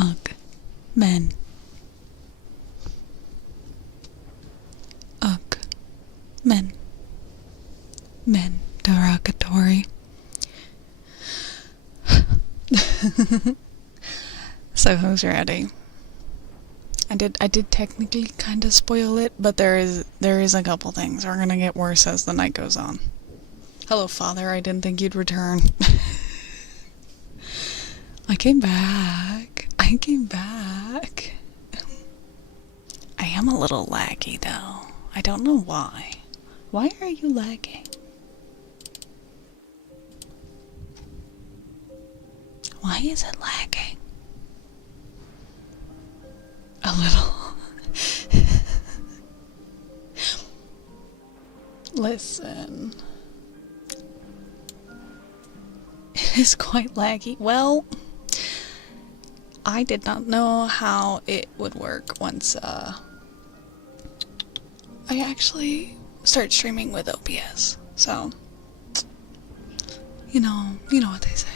Ugh. Men. Ugh. Men. Men. Derogatory. So who's ready? I did technically kind of spoil it, but there is a couple things are gonna get worse as the night goes on. Hello, Father. I didn't think you'd return. I came back. I came back. I am a little laggy though. I don't know why. Why are you lagging? Why is it lagging? A little. Listen. It is quite laggy. Well, I did not know how it would work once I actually start streaming with OBS. So, you know what they say.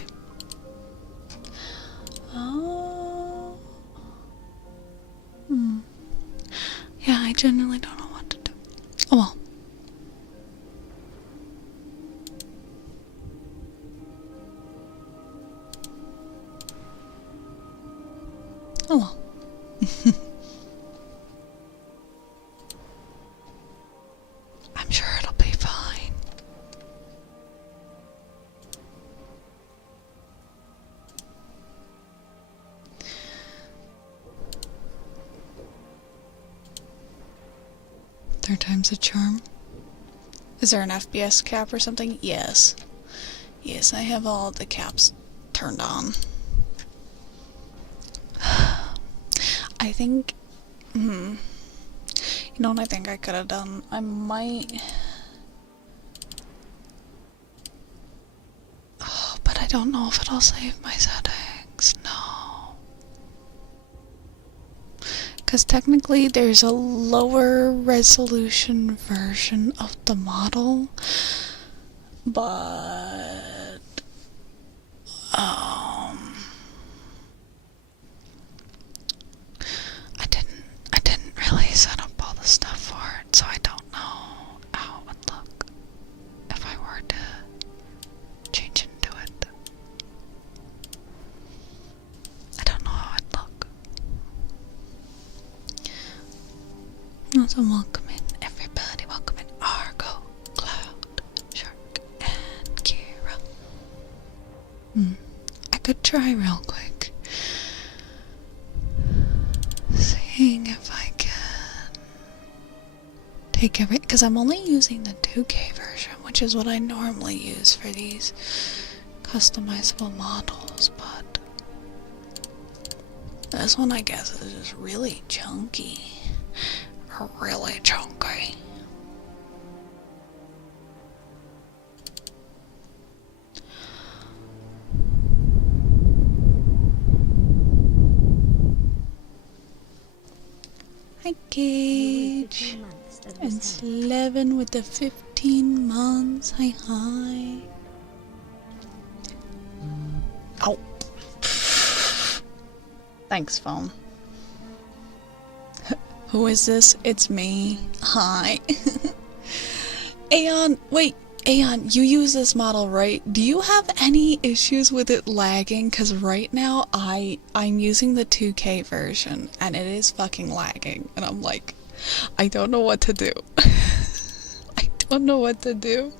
Oh. Yeah, I genuinely don't know what to do. Oh well. Oh well. I'm sure it'll be fine. Third time's a charm. Is there an FPS cap or something? Yes. Yes, I have all the caps turned on. I think, you know what I think I could have done? I might, oh, but I don't know if it'll save my settings, no. Because technically there's a lower resolution version of the model, but, I didn't really set up all the stuff for it, so I don't know how it would look if I were to change into it. I don't know how it'd look. Also, welcome in everybody. Welcome in Argo, Cloud, Shark, and Kira. I could try real quick. Seeing if I can take every, because I'm only using the 2K version, which is what I normally use for these customizable models, but this one I guess is just really chunky. Really chunky. Hi, Cage. And Slevin with the 15 months. Hi, hi. Oh. Thanks, phone. Who is this? It's me. Hi. Aeon, wait. Aeon, you use this model, right? Do you have any issues with it lagging? Because right now, I'm using the 2K version, and it is fucking lagging. And I'm like, I don't know what to do. I don't know what to do.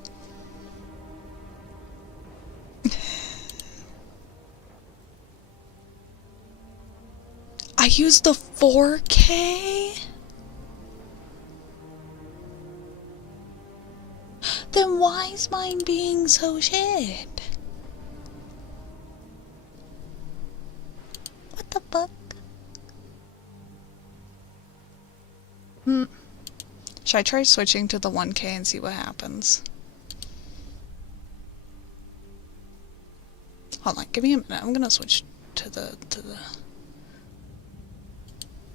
I used the 4K? Then why is mine being so shit? What the fuck? Should I try switching to the 1K and see what happens? Hold on, give me a minute. I'm gonna switch to the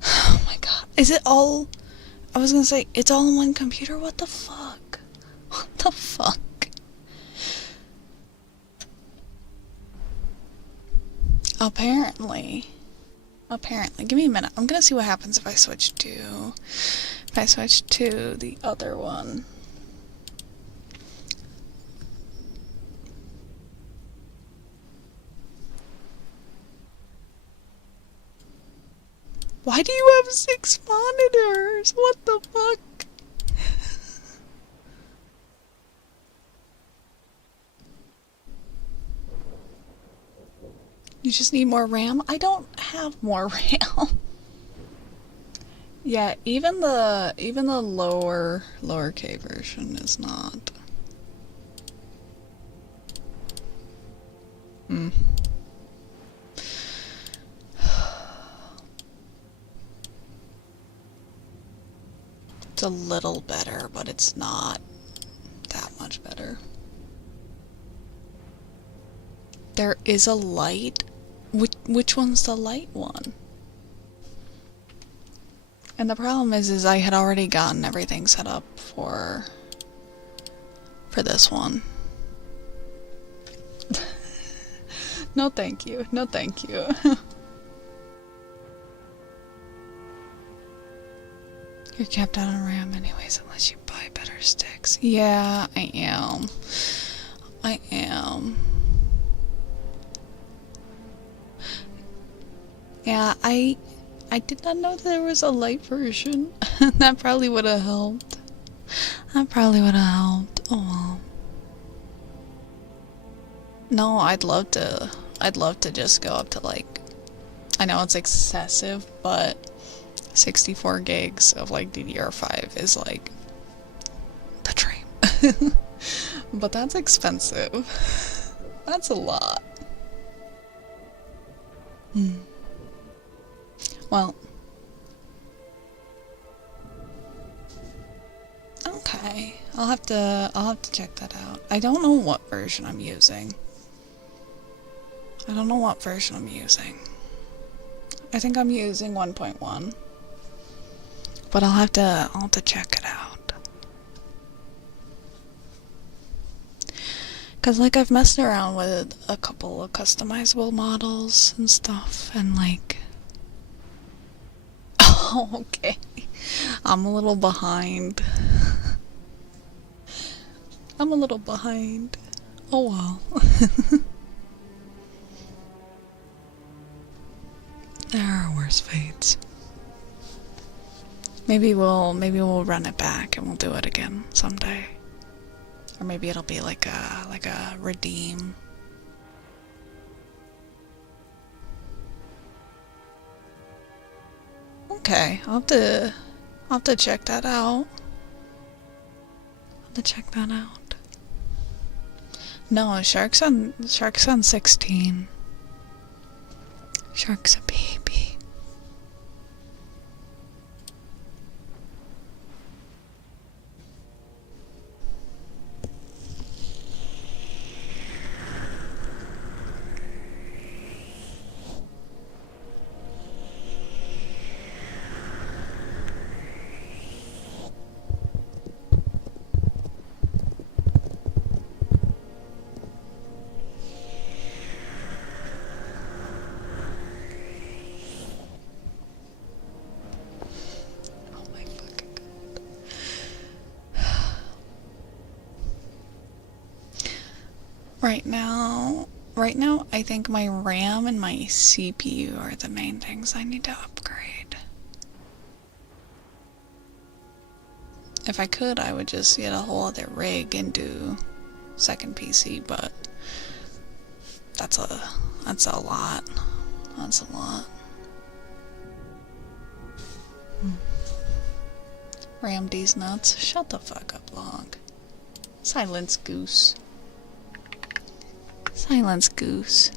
Oh my god. Is it all... I was gonna say, it's all on one computer? What the fuck? What the fuck? Apparently. Apparently. Give me a minute. I'm gonna see what happens if I switch to the other one. Why do you have 6 monitors? What the fuck? You just need more RAM? I don't have more RAM. Yeah, even the lower K version is not. It's a little better, but it's not that much better. There is a light. Which one's the light one? And the problem is I had already gotten everything set up for this one. No thank you. No thank you. You're capped out on RAM anyways unless you buy better sticks. Yeah, I am. I am. Yeah, I did not know there was a light version. That probably would have helped. That probably would have helped. Oh well. No, I'd love to just go up to like, I know it's excessive, but 64 gigs of like DDR5 is like the dream. But that's expensive. That's a lot. Well, okay. I'll have to check that out. I don't know what version I'm using. I don't know what version I'm using. I think I'm using 1.1. But I'll have to check it out. Cause like I've messed around with a couple of customizable models and stuff, and like, oh, okay, I'm a little behind. I'm a little behind. Oh well. There are worse fates. Maybe we'll run it back and we'll do it again someday. Or maybe it'll be like a redeem. Okay, I'll have to check that out. I'll have to check that out. No, Shark's on 16. Shark's a baby. Right now, I think my RAM and my CPU are the main things I need to upgrade. If I could, I would just get a whole other rig and do second PC, but that's a lot. That's a lot. Ram these nuts. Shut the fuck up, Log. Silence, Goose. Silence, Goose.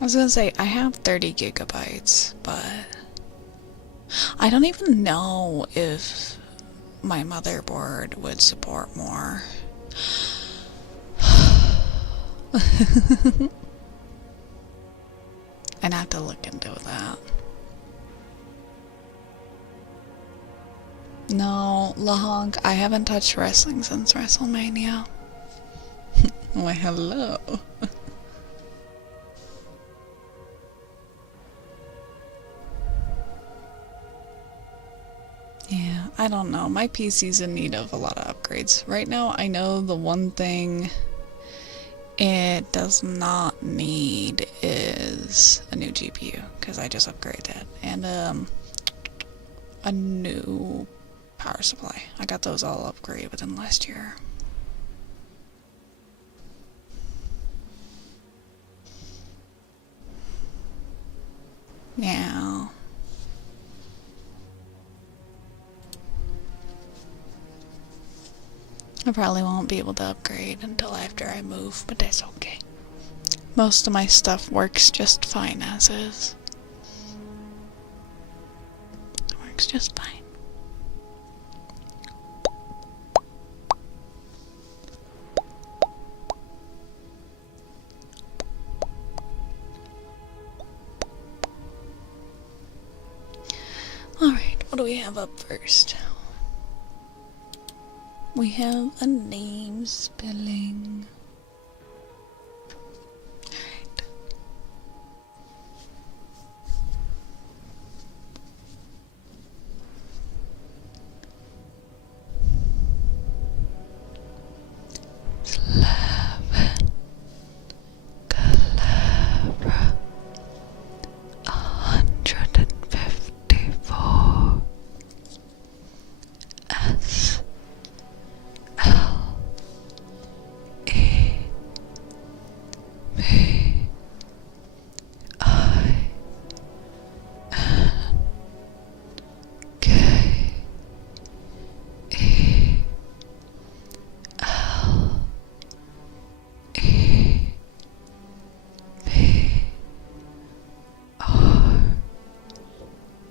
I was gonna say, I have 30 gigabytes, but I don't even know if my motherboard would support more. I'd have to look into that. No, Lahonk, I haven't touched wrestling since WrestleMania. Why, hello. I don't know. My PC's in need of a lot of upgrades. Right now, I know the one thing it does not need is a new GPU, because I just upgraded that. And a new power supply. I got those all upgraded within last year. Yeah. I probably won't be able to upgrade until after I move, but that's okay. Most of my stuff works just fine as is. It works just fine. Alright, what do we have up first? We have a name spelling. Alright. Slaven Calabra 154 S L E V I N K E L E V R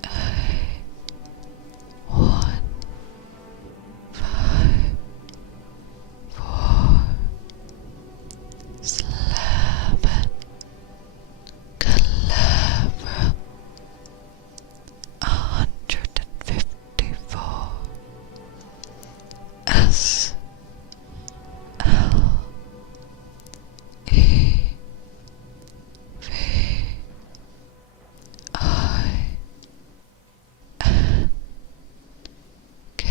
A 1 5 4 Slaven Calabra 154 S L E V I N K E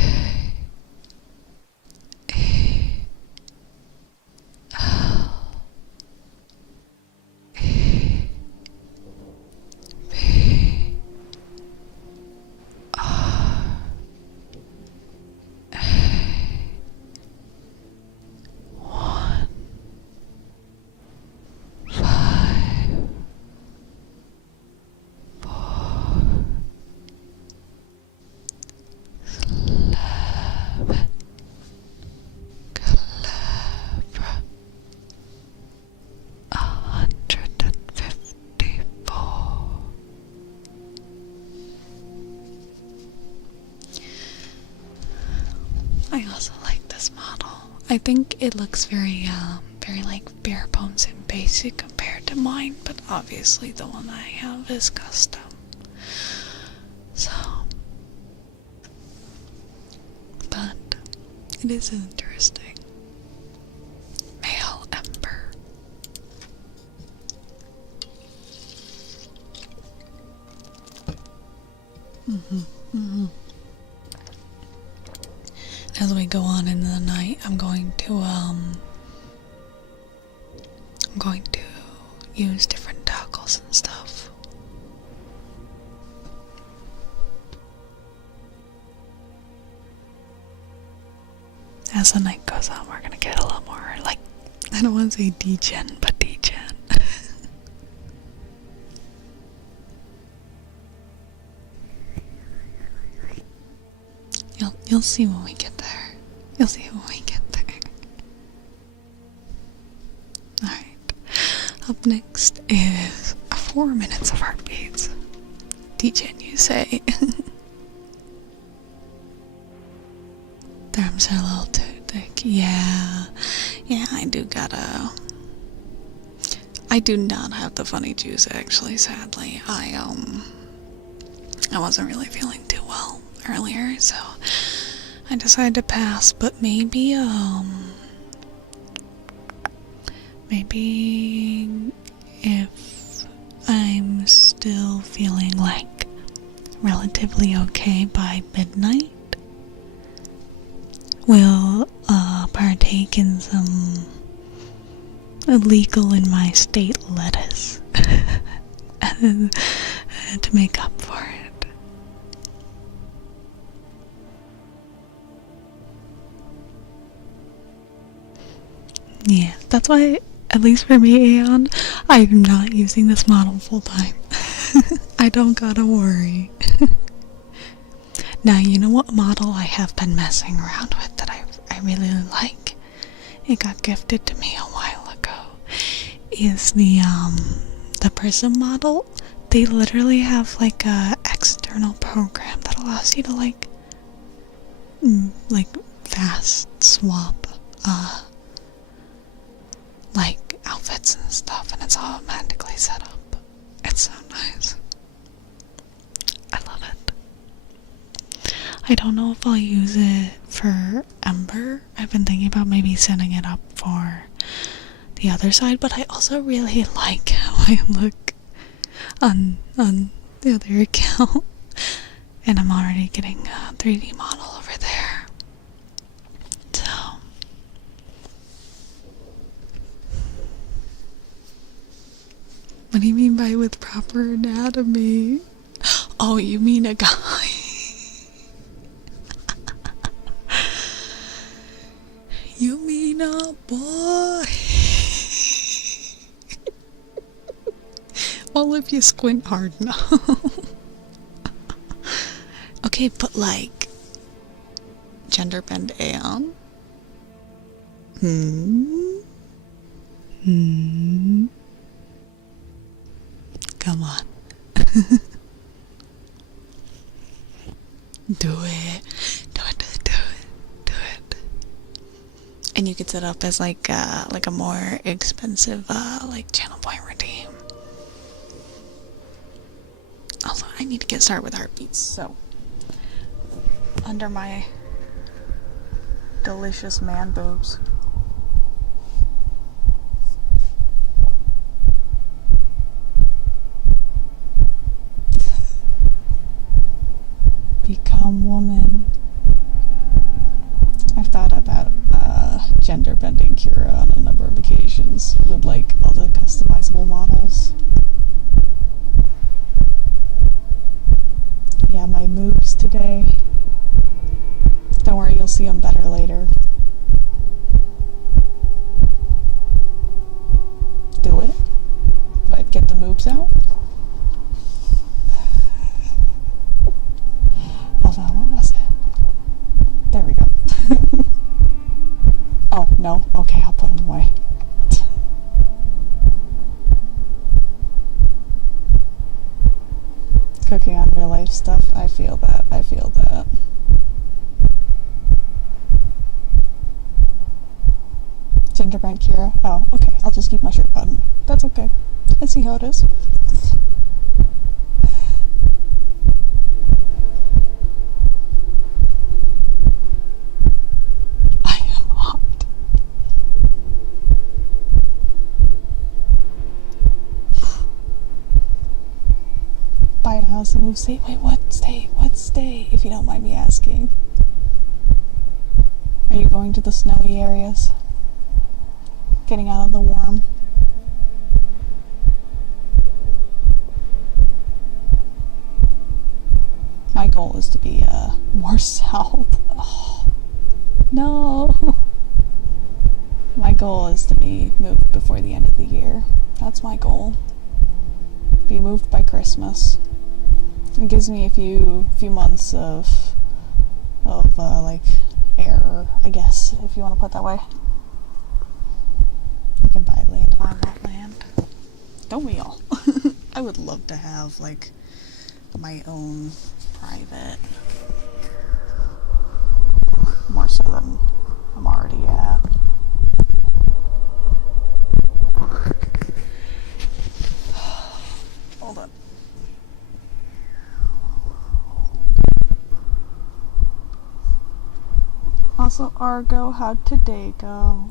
L E V R A 1 5 4 Slaven Calabra 154. I also like this model. I think it looks very like bare bones and basic compared to mine, but obviously the one I have is custom. So, but it is interesting. Male Ember. As we go on into the night, I'm going to use different toggles and stuff. As the night goes on, we're gonna get a lot more, like, I don't want to say degen, but degen. You'll see when we get there. You'll see when we get there. Alright. Up next is 4 minutes of heartbeats. Degen, you say? Their arms are a little too thick. Yeah, I do not have the funny juice, actually, sadly. I wasn't really feeling too well earlier, so I decided to pass, but maybe if I'm still feeling like relatively okay by midnight, will partake in some illegal in my state lettuce to make up for it. Yeah, that's why, at least for me, Aeon, I'm not using this model full time. I don't gotta worry. Now, you know what model I have been messing around with that I really like? It got gifted to me a while ago. Is the Prism model. They literally have like a external program that allows you to like fast swap like outfits and stuff, and it's automatically set up. It's so nice. I love it. I don't know if I'll use it for Ember. I've been thinking about maybe setting it up for the other side, but I also really like how I look on the other account. And I'm already getting a 3D model over there. So what do you mean by with proper anatomy? Oh, you mean a guy? You mean a boy? Well, if you squint hard enough. Okay, but like Genderbent Aeon? Come on. Do it. Do it. And you could set up as like a more expensive like channel point redeem. Also, I need to get started with heartbeats, so under my delicious man boobs. Become woman. I've thought about gender bending Kira on a number of occasions with like all the customizable models. Yeah, my moves today. Don't worry, you'll see them better later. Do it. But get the moves out. Hold on, what was it? There we go. Oh, no? Okay, I'll put them away. Cooking on real life stuff, I feel that. Genderbent Kira. Oh, okay. I'll just keep my shirt buttoned. That's okay. I see how it is. I am hot. Buy a house and move state. Wait, what state? What state? If you don't mind me asking. Are you going to the snowy areas? Getting out of the warm? My goal is to be more south. Oh, no. My goal is to be moved before the end of the year. That's my goal. Be moved by Christmas. It gives me a few months of like air, I guess, if you want to put it that way. I can buy land on that land. Don't we all? I would love to have like my own private, more so than I'm already at. Hold on. Also, Argo, how'd today go?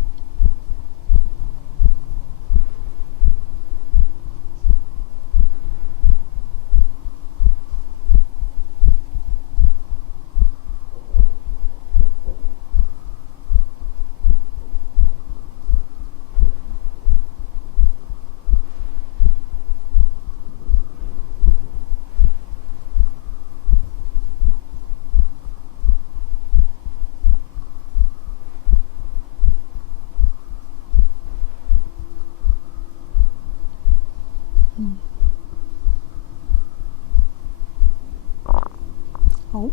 Oh.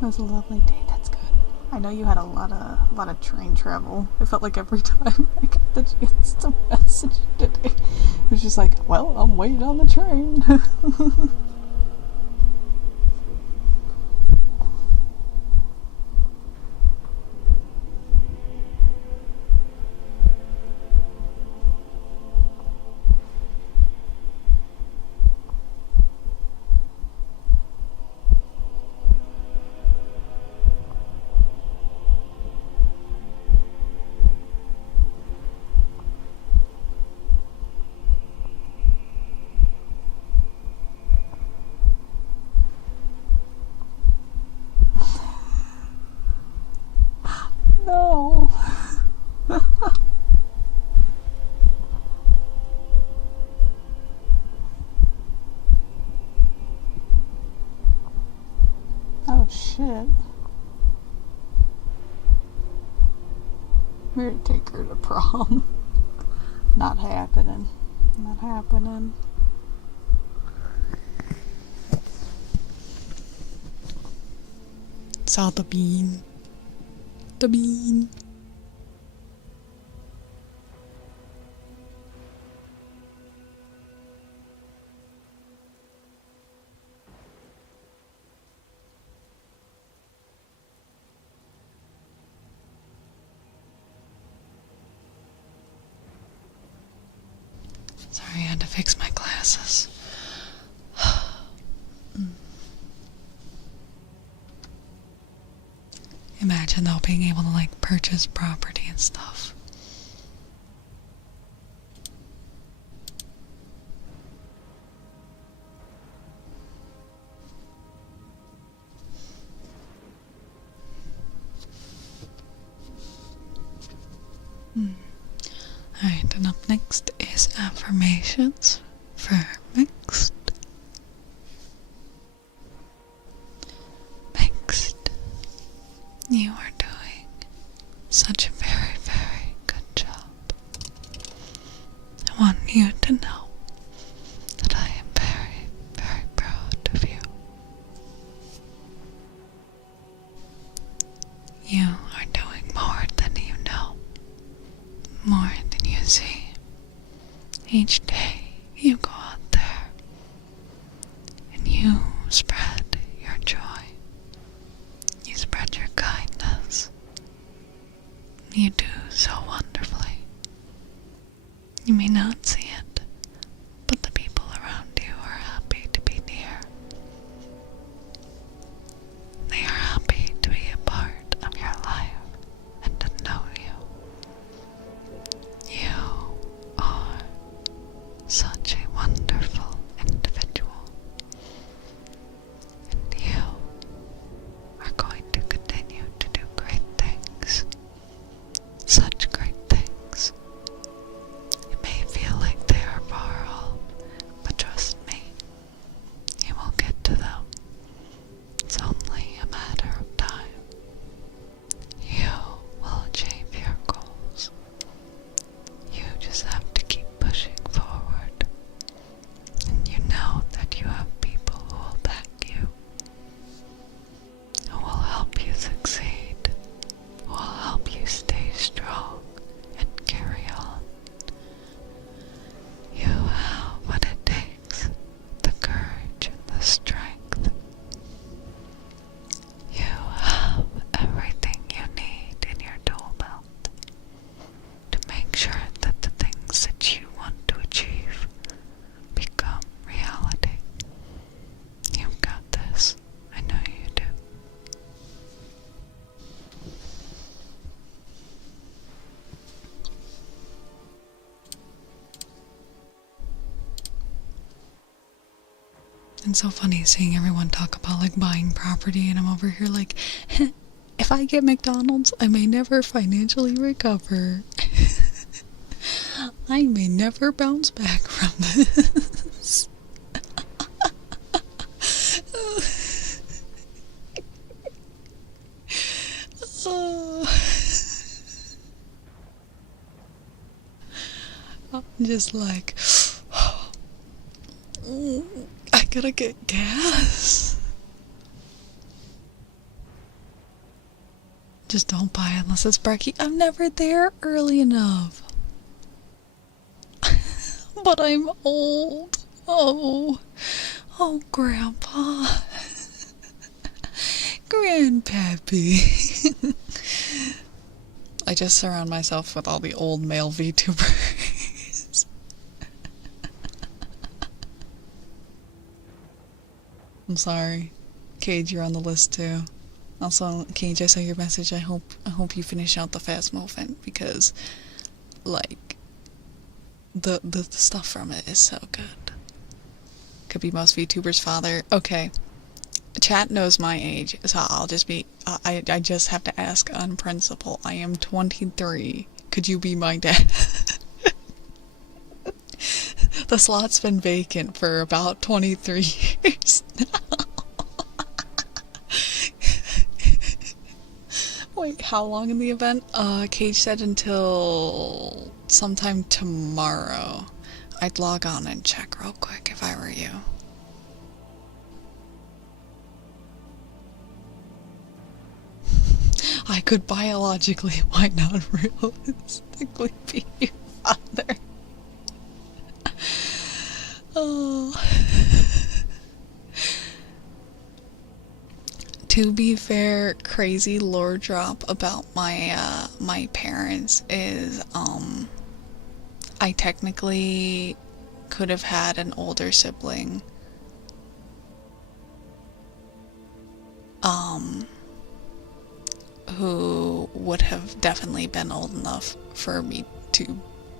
It was a lovely day. That's good. I know you had a lot of train travel. It felt like every time I got the chance to message today, it was just like, well, I'm waiting on the train. No. Oh shit. We're gonna take her to prom. Not happening. Not happening. Saw the bean. The bean. Sorry, I had to fix my glasses. Imagine though being able to like purchase property and stuff. Alright, and up next is affirmations for mixed. Mixed. You are doing such a very, very good job. I want you to know that I am very, very proud of you. You are doing more than you know, more than you see. Each day you go out there and you spread your joy. You spread your kindness. You do so wonderfully. You may not see it, but the people around you are happy to be near. They are happy to be a part of your life and to know you. You are such a wonderful individual. And you are going to continue to do great things. Such great things. It may feel like they are far off, but trust me, you will get to them. It's only a matter of time. You will achieve your goals. You just have to keep pushing forward. And you know that you have people who will back you, who will help you succeed, who will help you stay strong and carry on. You have what it takes, the courage and the strength. You have everything you need in your tool belt to make sure that the things that you want to achieve become reality. You've got this. I know you do. It's so funny seeing everyone talk about like buying property, and I'm over here like, if I get McDonald's, I may never financially recover. I may never bounce back from this. Just like, I gotta get gas. Just don't buy it unless it's brekkie. I'm never there early enough. But I'm old. Oh, Grandpa. Grandpappy. I just surround myself with all the old male VTubers. I'm sorry. Cage, you're on the list too. Also, Cage, I saw your message. I hope you finish out the fast movement because, like, the stuff from it is so good. Could be most VTubers' father. Okay. Chat knows my age, so I'll just be, I just have to ask on principle. I am 23. Could you be my dad? The slot's been vacant for about 23 years now. Wait, how long in the event? Cage said until sometime tomorrow. I'd log on and check real quick if I were you. I could biologically, why not realistically be your father? Oh. To be fair, crazy lore drop about my parents is, I technically could have had an older sibling. Who would have definitely been old enough for me to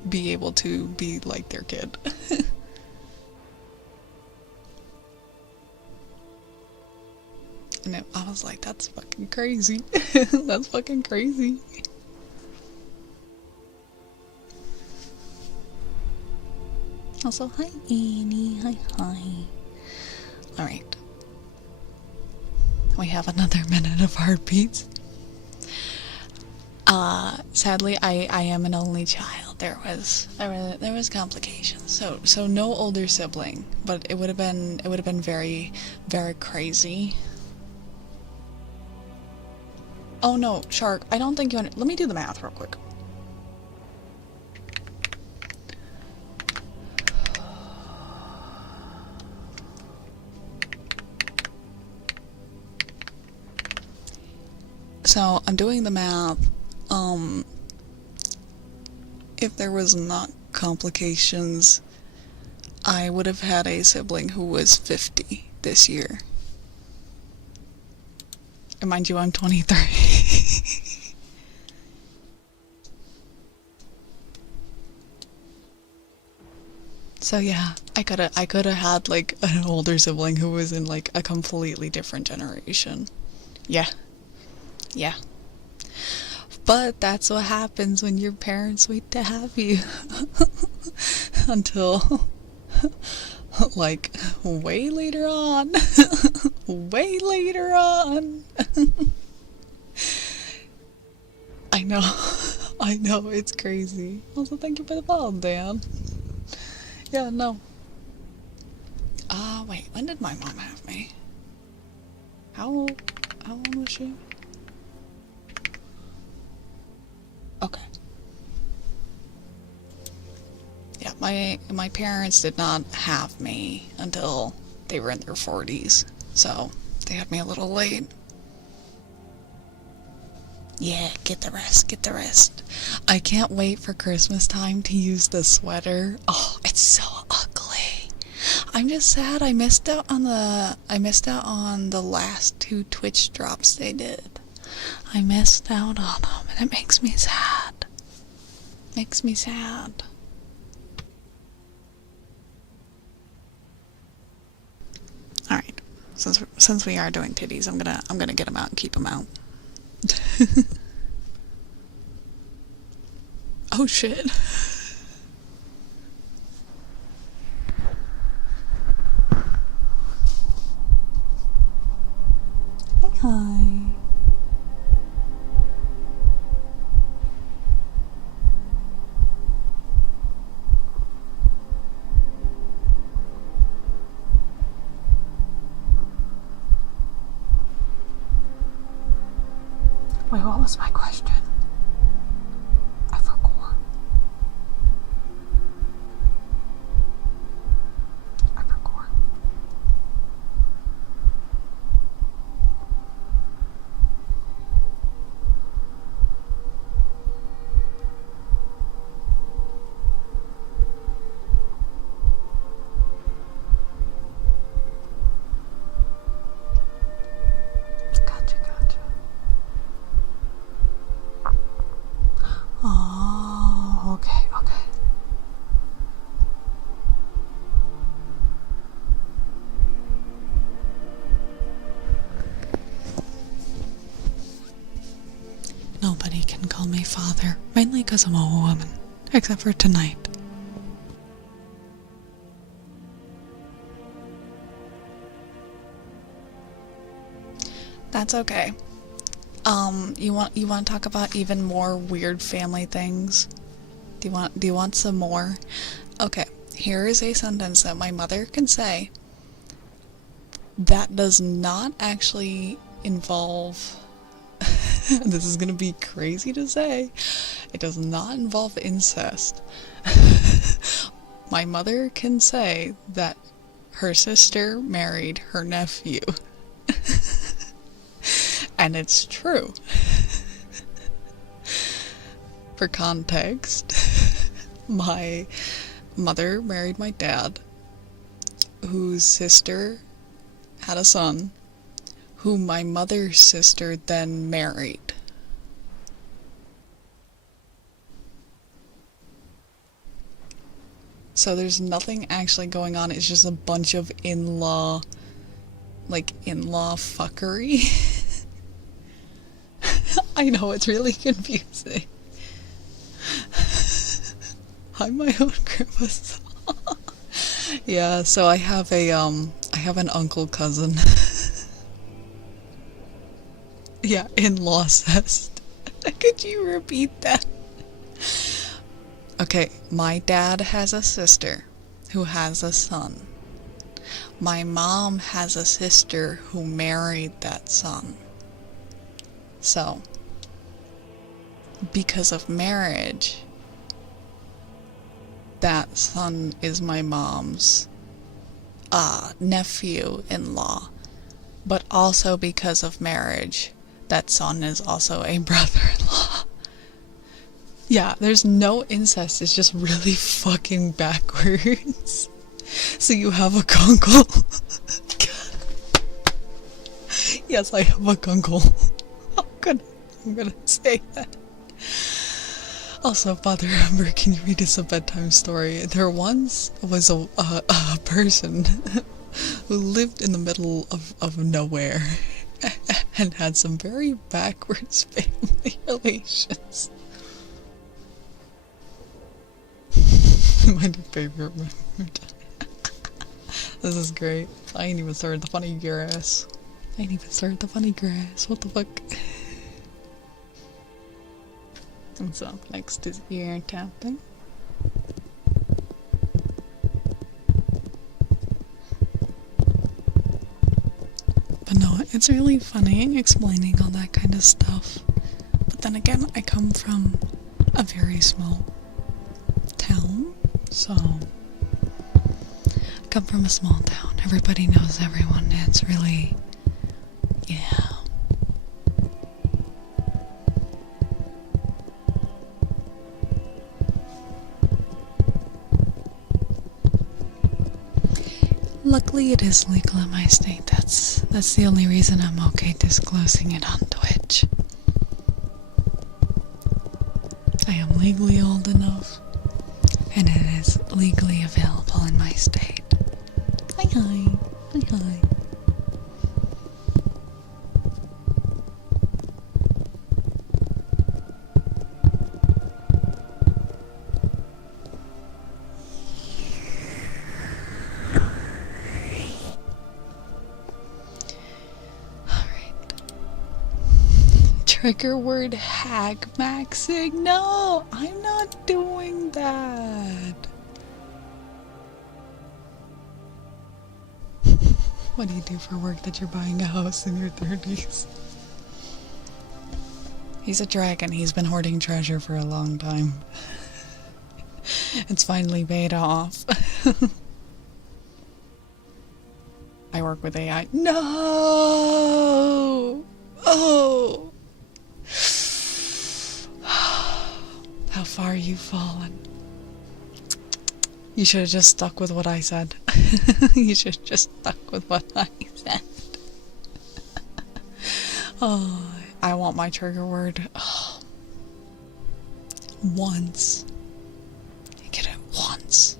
be able to be like their kid. And I was like, that's fucking crazy. That's fucking crazy. Also, hi Annie, hi. Alright. We have another minute of heartbeats. Sadly, I am an only child. There was complications. So no older sibling, but it would have been very, very crazy. Oh no, Shark, I don't think you let me do the math real quick. So I'm doing the math. If there was not complications, I would have had a sibling who was 50 this year. And mind you, I'm 23. So yeah, I could have had like an older sibling who was in like a completely different generation. Yeah. But that's what happens when your parents wait to have you. Until like way later on. Way later on. I know, it's crazy. Also, thank you for the follow, Dan. Yeah, no. Wait, when did my mom have me? How long was she? Okay. Yeah, my parents did not have me until they were in their 40s, so they had me a little late. Yeah, get the rest. I can't wait for Christmas time to use the sweater. Oh, it's so ugly. I'm just sad I missed out on the last 2 Twitch drops they did. I missed out on them, and it makes me sad. Alright, since we are doing titties, I'm gonna get them out and keep them out. Oh shit. Hi. Wait, what was my question? I forgot. I forgot. Gotcha, gotcha. Oh, okay, okay. Nobody can call me father, mainly because I'm a woman, except for tonight. That's okay. You want to talk about even more weird family things? Do you want some more? Okay, here is a sentence that my mother can say that does not actually involve this is gonna be crazy to say. It does not involve incest. My mother can say that her sister married her nephew. And it's true. For context, my mother married my dad, whose sister had a son, whom my mother's sister then married. So there's nothing actually going on, it's just a bunch of in-law fuckery. I know, it's really confusing. I'm my own grandma's. Yeah, so I have an uncle cousin. Yeah, in-law cest. Could you repeat that? Okay, my dad has a sister who has a son. My mom has a sister who married that son. So, because of marriage, that son is my mom's nephew-in-law. But also because of marriage, that son is also a brother-in-law. Yeah, there's no incest, it's just really fucking backwards. So you have a uncle. Yes, I have a uncle. I'm gonna say that. Also, Father Ember, can you read us a bedtime story? There once was a person who lived in the middle of nowhere and had some very backwards family relations. My new favorite memory. This is great. I ain't even started the funny grass. What the fuck? And so, next is ear tapping. But no, it's really funny explaining all that kind of stuff. But then again, I come from a very small town, so I come from a small town. Everybody knows everyone. It's really, yeah. Luckily, it is legal in my state. That's the only reason I'm okay disclosing it on Twitch. I am legally old enough, and it is legally available in my state. Hi. Trigger word hag maxing? No, I'm not doing that. What do you do for work that you're buying a house in your 30s? He's a dragon. He's been hoarding treasure for a long time. It's finally paid off. I work with AI. No! Oh! How far you've fallen. You should have just stuck with what I said. You should have just stuck with what I said. Oh, I want my trigger word. Oh. Once. I get it once.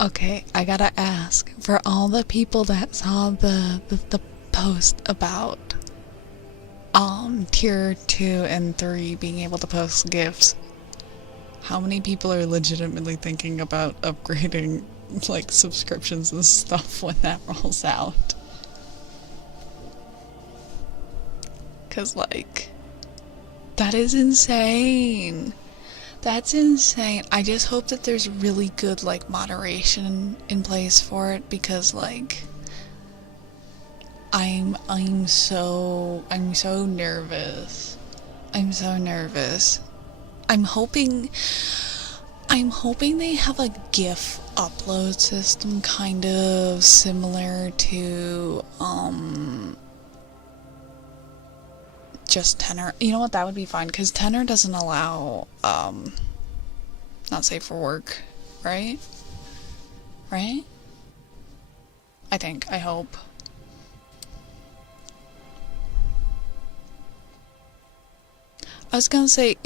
Okay, I gotta ask, for all the people that saw the post about tier 2 and 3 being able to post gifts, how many people are legitimately thinking about upgrading like subscriptions and stuff when that rolls out? Cause like, that is insane. That's insane. I just hope that there's really good, like, moderation in place for it, because, like, I'm so nervous. I'm so nervous. I'm hoping they have a GIF upload system kind of similar to, just Tenor. You know what, that would be fine, because Tenor doesn't allow, not safe for work, right? Right? I think, I hope. I was gonna say,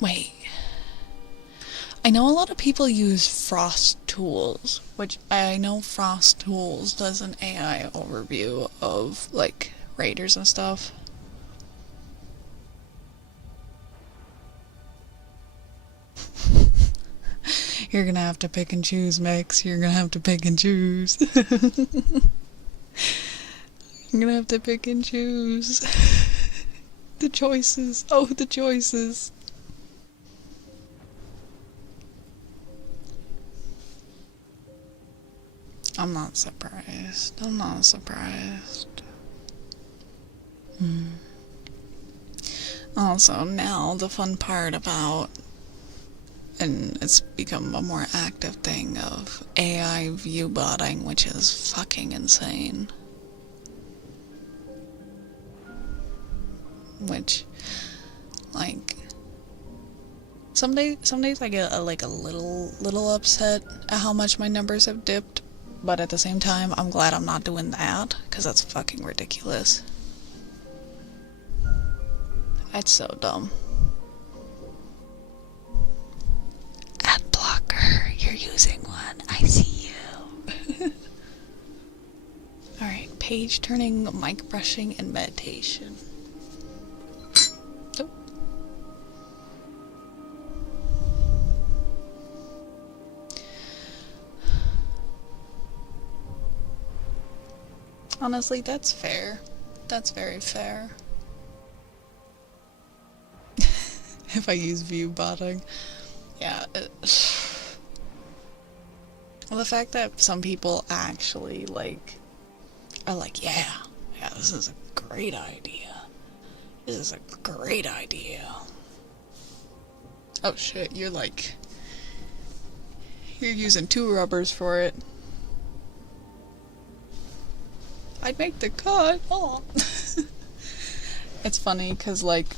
wait. I know a lot of people use Frost Tools, which I know Frost Tools does an AI overview of, like, raiders and stuff. You're gonna have to pick and choose, Max. You're gonna have to pick and choose. I'm gonna have to pick and choose. The choices. Oh, the choices. I'm not surprised. I'm not surprised. Also, now the fun part about, and it's become a more active thing, of AI view botting, which is fucking insane. Which, like, some days I get a little upset at how much my numbers have dipped, but at the same time, I'm glad I'm not doing that, because that's fucking ridiculous. That's so dumb. Ad blocker, you're using one. I see you. Alright, page turning, mic brushing, and meditation. Oh. Honestly, that's fair. That's very fair. If I use view botting. Yeah. Well, the fact that some people actually, like, are like, yeah, this is a great idea. This is a great idea. Oh shit, you're like You're using 2 rubbers for it. I'd make the cut. Oh. It's funny because, like,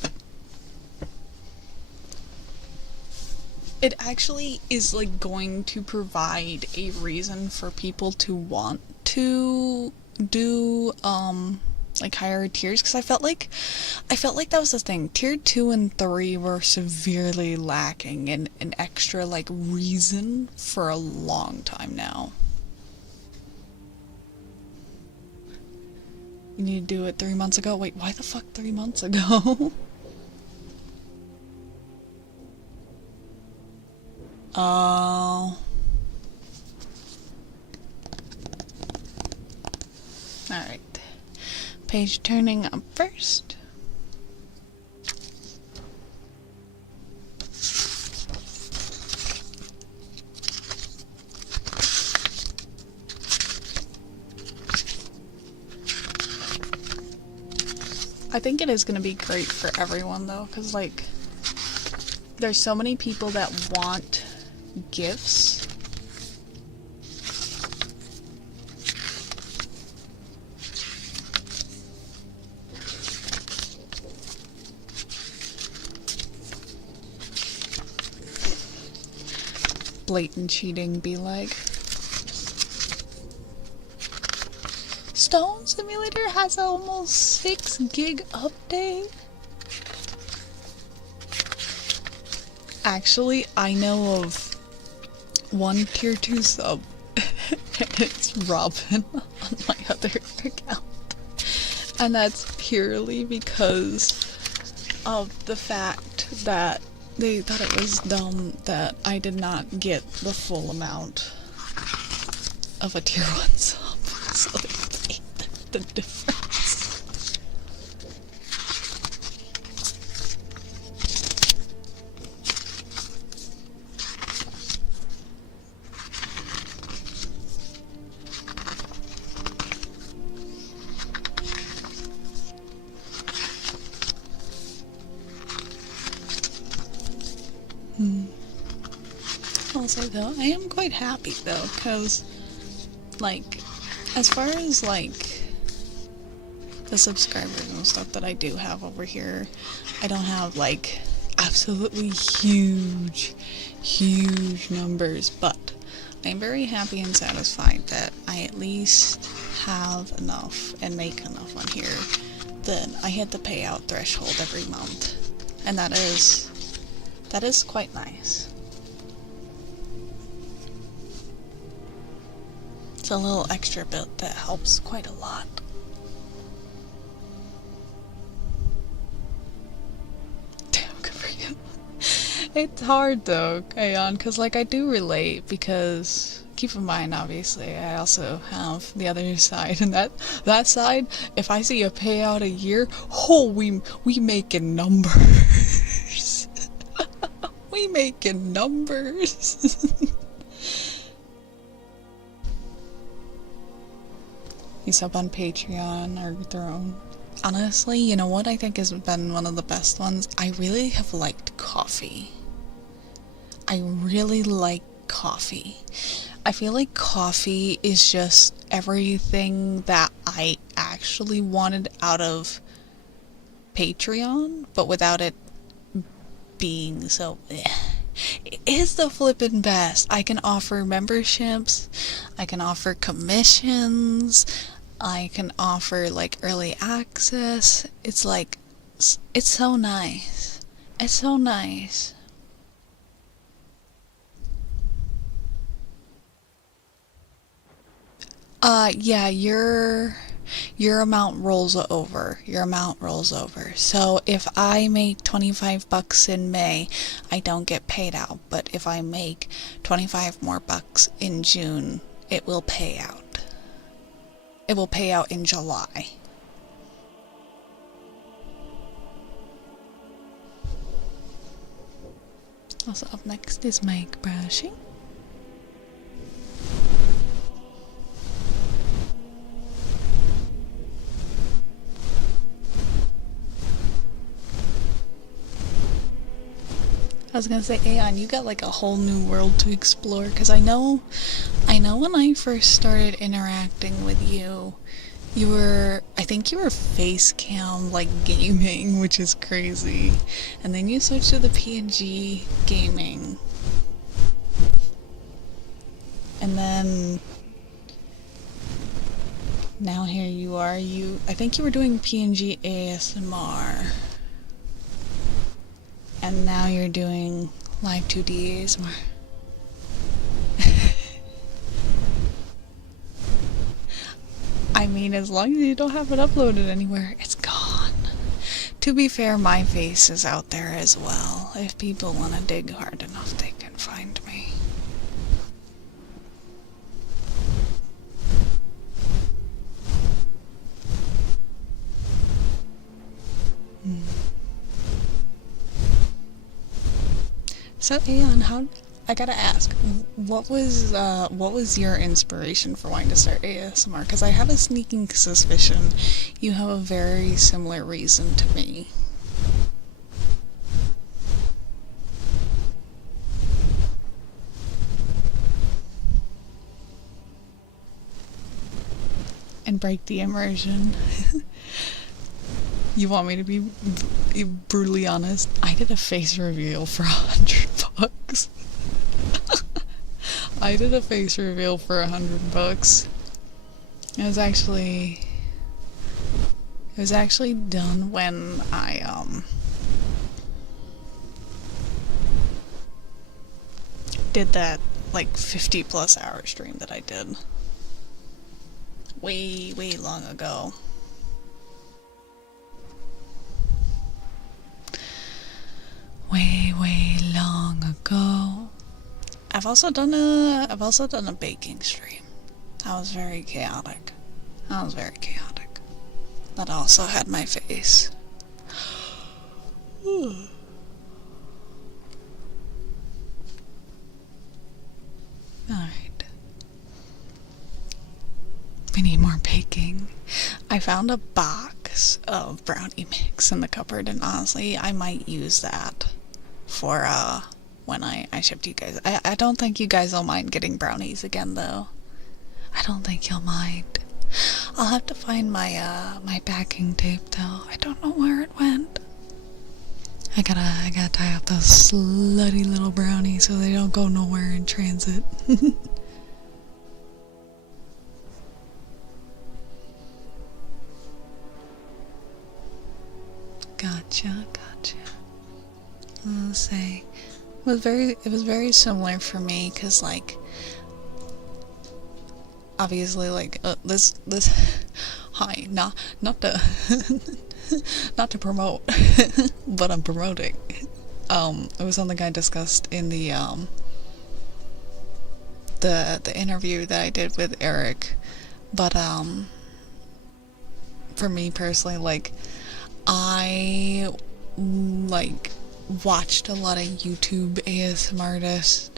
it actually is, like, going to provide a reason for people to want to do, like, higher tiers, because I felt like that was the thing. Tier 2 and 3 were severely lacking in an extra, like, reason for a long time now. You need to do it 3 months ago? Wait, why the fuck 3 months ago? Oh. Alright. Page turning up first. I think it is going to be great for everyone though, because like there's so many people that want gifts. Blatant cheating be like, Stone Simulator has almost 6 gig update. Actually, I know of one tier 2 sub, and it's Robin on my other account. And that's purely because of the fact that they thought it was dumb that I did not get the full amount of a tier 1 sub, so they paid the difference. Also though, I am quite happy though, because like, as far as like the subscribers and stuff that I do have over here, I don't have like absolutely huge numbers, but I'm very happy and satisfied that I at least have enough and make enough on here. Then I hit the payout threshold every month, and that is quite nice. It's a little extra bit that helps quite a lot. Damn, good for you. It's hard though, Kayon, because like I do relate, because keep in mind obviously I also have the other side, and that side, if I see a payout a year, oh, we making numbers. We making numbers. You sub on Patreon or Throne. Honestly, you know what I think has been one of the best ones? I really have liked coffee. I really like coffee. I feel like coffee is just everything that I actually wanted out of Patreon, but without it being so it is the flippin' best. I can offer memberships, I can offer commissions, I can offer like early access. It's like, it's so nice. It's so nice. Yeah, your amount rolls over. Your amount rolls over. So if I make 25 bucks in May, I don't get paid out. But if I make 25 more bucks in June, it will pay out. It will pay out in July. Also up next is mic brushing. was gonna say, Aeon, you got like a whole new world to explore, because I know when I first started interacting with you, I think you were face cam like gaming, which is crazy, and then you switched to the PNG gaming, and then now here you are. I think you were doing PNG ASMR, and now you're doing live 2D ASMR. I mean, as long as you don't have it uploaded anywhere, it's gone. To be fair, my face is out there as well. If people want to dig hard enough, they can find me. So, Aeon, I gotta ask, what was your inspiration for wanting to start ASMR? Because I have a sneaking suspicion you have a very similar reason to me. And break the immersion. You want me to be brutally honest? I did a face reveal for $100. I did a face reveal for $100. It was actually done when I did that like 50+ hour stream that I did way long ago. Way long ago. I've also done a baking stream. That was very chaotic. That also had my face. Alright. We need more baking. I found a box of brownie mix in the cupboard, and honestly, I might use that for when I ship to you guys. I don't think you guys will mind getting brownies again, though. I don't think you'll mind. I'll have to find my my backing tape, though. I don't know where it went. I gotta tie up those slutty little brownies so they don't go nowhere in transit. Gotcha. Let's say it was very similar for me, because like obviously like this hi, not to not to promote but I'm promoting. It was something I discussed in the interview that I did with Eric, but for me personally, like I like watched a lot of YouTube ASMR artists,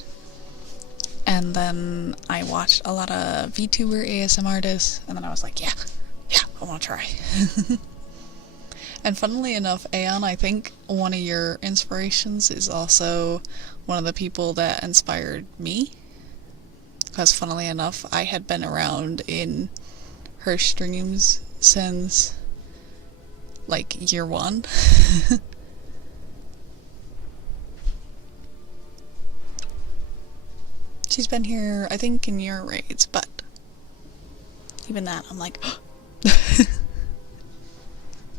and then I watched a lot of VTuber ASMR artists, and then I was like, yeah, I want to try. And funnily enough, Aeon, I think one of your inspirations is also one of the people that inspired me, because funnily enough, I had been around in her streams since like year 1. She's been here, I think, in your raids, but even that, I'm like, oh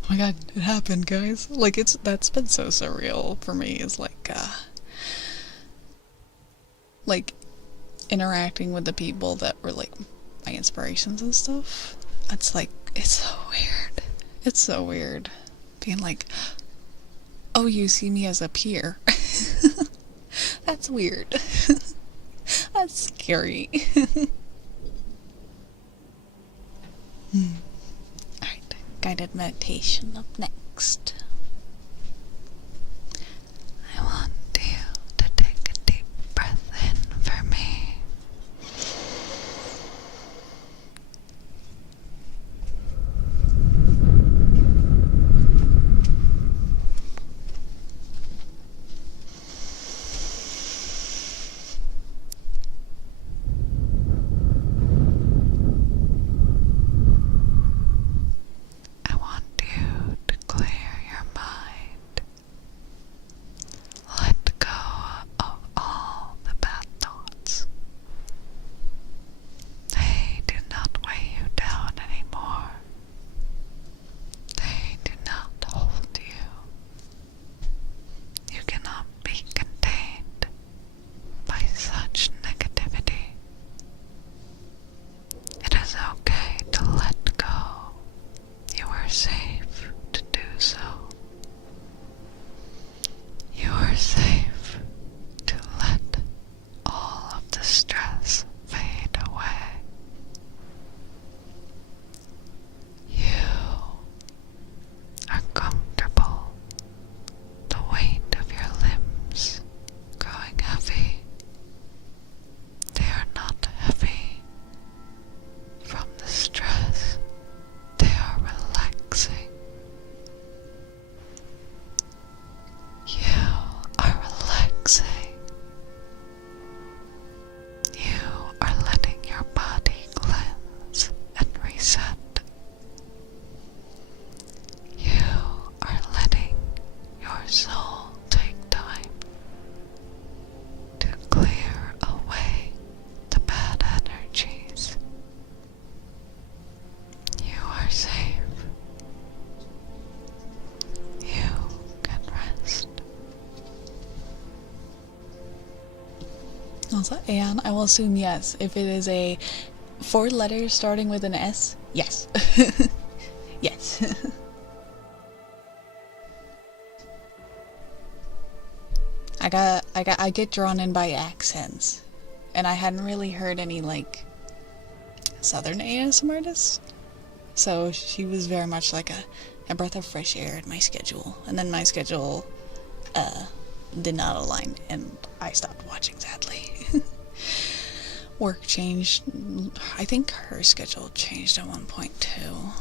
my god, it happened, guys. Like, that's been so surreal for me, is like interacting with the people that were like my inspirations and stuff. It's like, it's so weird. It's so weird being like, oh, you see me as a peer. That's weird. That's scary. Alright, guided meditation up next. I want you to take a deep breath in for me. Also, and I will assume yes. If it is a 4 letters starting with an S, yes. Yes. I get drawn in by accents. And I hadn't really heard any, like, Southern ASMR artists. So she was very much like a breath of fresh air in my schedule. And then my schedule, did not align, and I stopped watching, sadly. Work changed. I think her schedule changed at one point, too.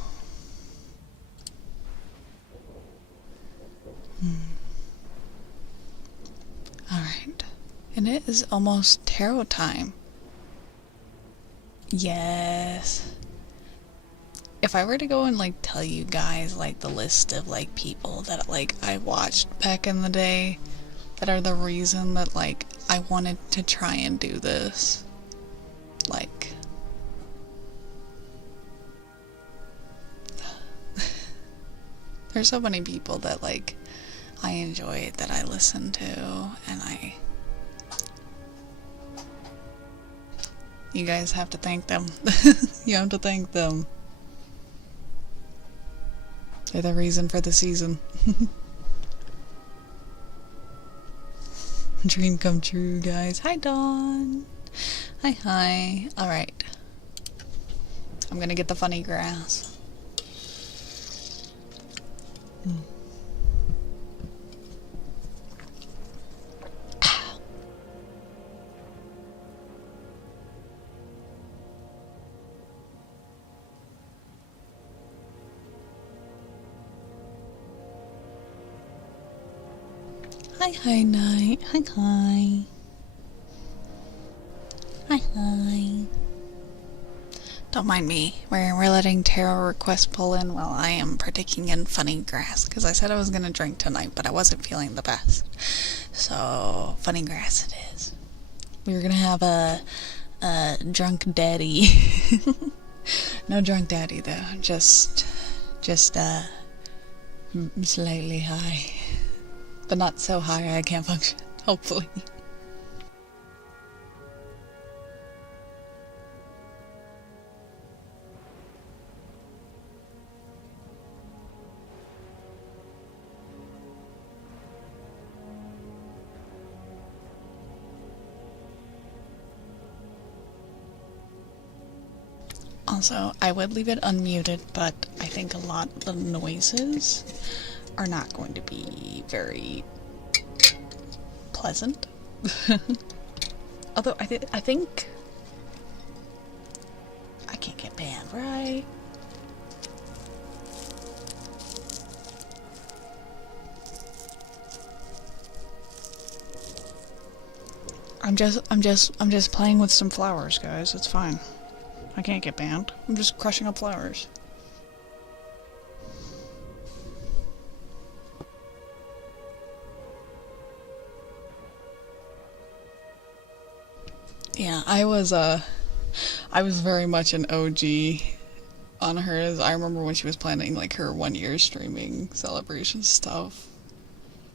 Alright. And it is almost tarot time. Yes. If I were to go and, like, tell you guys, like, the list of, like, people that, like, I watched back in the day that are the reason that, like, I wanted to try and do this. Like... There's so many people that, like, I enjoy, that I listen to, and you guys have to thank them. You have to thank them. They're the reason for the season. Dream come true, guys. Hi, Dawn. Hi. Alright. I'm gonna get the funny grass. Hi, Night. Hi. Don't mind me. We're letting tarot requests pull in while I am partaking in funny grass, because I said I was gonna drink tonight, but I wasn't feeling the best. So, funny grass it is. We were gonna have a drunk daddy. No drunk daddy though. Just slightly high. But not so high I can't function, hopefully. Also, I would leave it unmuted, but I think a lot of the noises are not going to be very pleasant. Although I think I can't get banned, right? I'm just playing with some flowers, guys. It's fine. I can't get banned. I'm just crushing up flowers. Yeah, I was very much an OG on hers. I remember when she was planning like her 1 year streaming celebration stuff.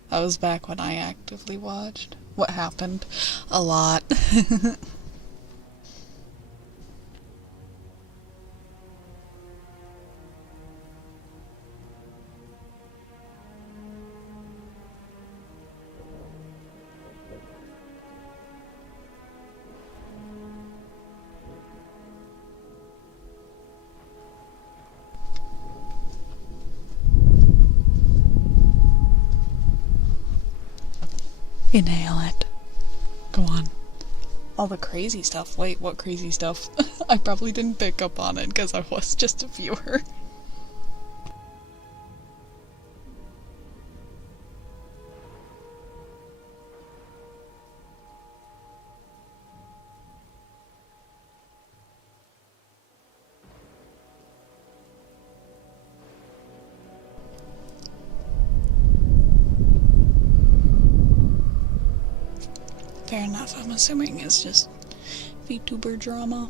That was back when I actively watched. What happened? A lot. Inhale it. Go on. All the crazy stuff. Wait, what crazy stuff? I probably didn't pick up on it because I was just a viewer. Fair enough, I'm assuming it's just VTuber drama.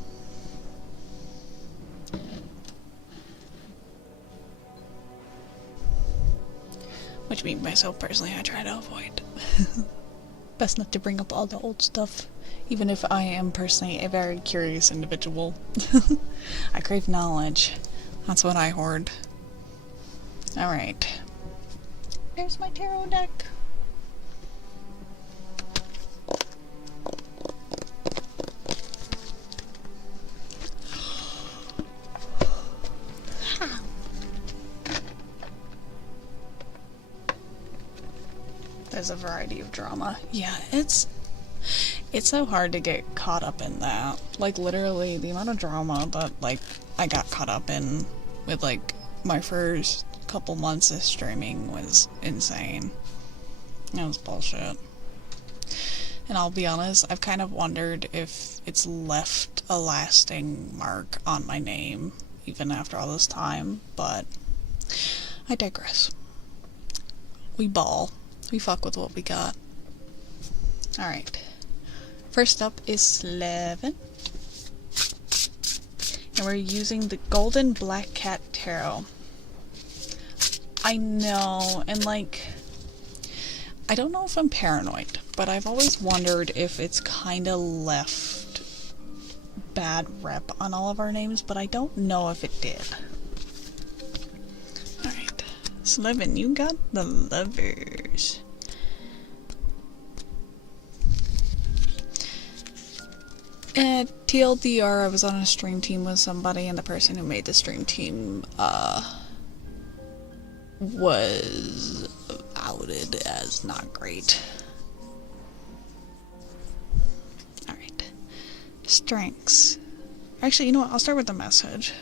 Which me, myself, personally, I try to avoid. Best not to bring up all the old stuff, even if I am personally a very curious individual. I crave knowledge. That's what I hoard. Alright. There's my tarot deck. There's a variety of drama. Yeah, it's so hard to get caught up in that. Like, literally, the amount of drama that, like, I got caught up in with, like, my first couple months of streaming was insane. It was bullshit. And I'll be honest, I've kind of wondered if it's left a lasting mark on my name, even after all this time, but I digress. We ball. We fuck with what we got. Alright. First up is Slevin. And we're using the Golden Black Cat Tarot. I know, and like, I don't know if I'm paranoid, but I've always wondered if it's kinda left bad rep on all of our names, but I don't know if it did. Alright. Slevin, you got the Lovers. TLDR, I was on a stream team with somebody, and the person who made the stream team, was outed as not great. Alright. Strengths. Actually, you know what? I'll start with the message.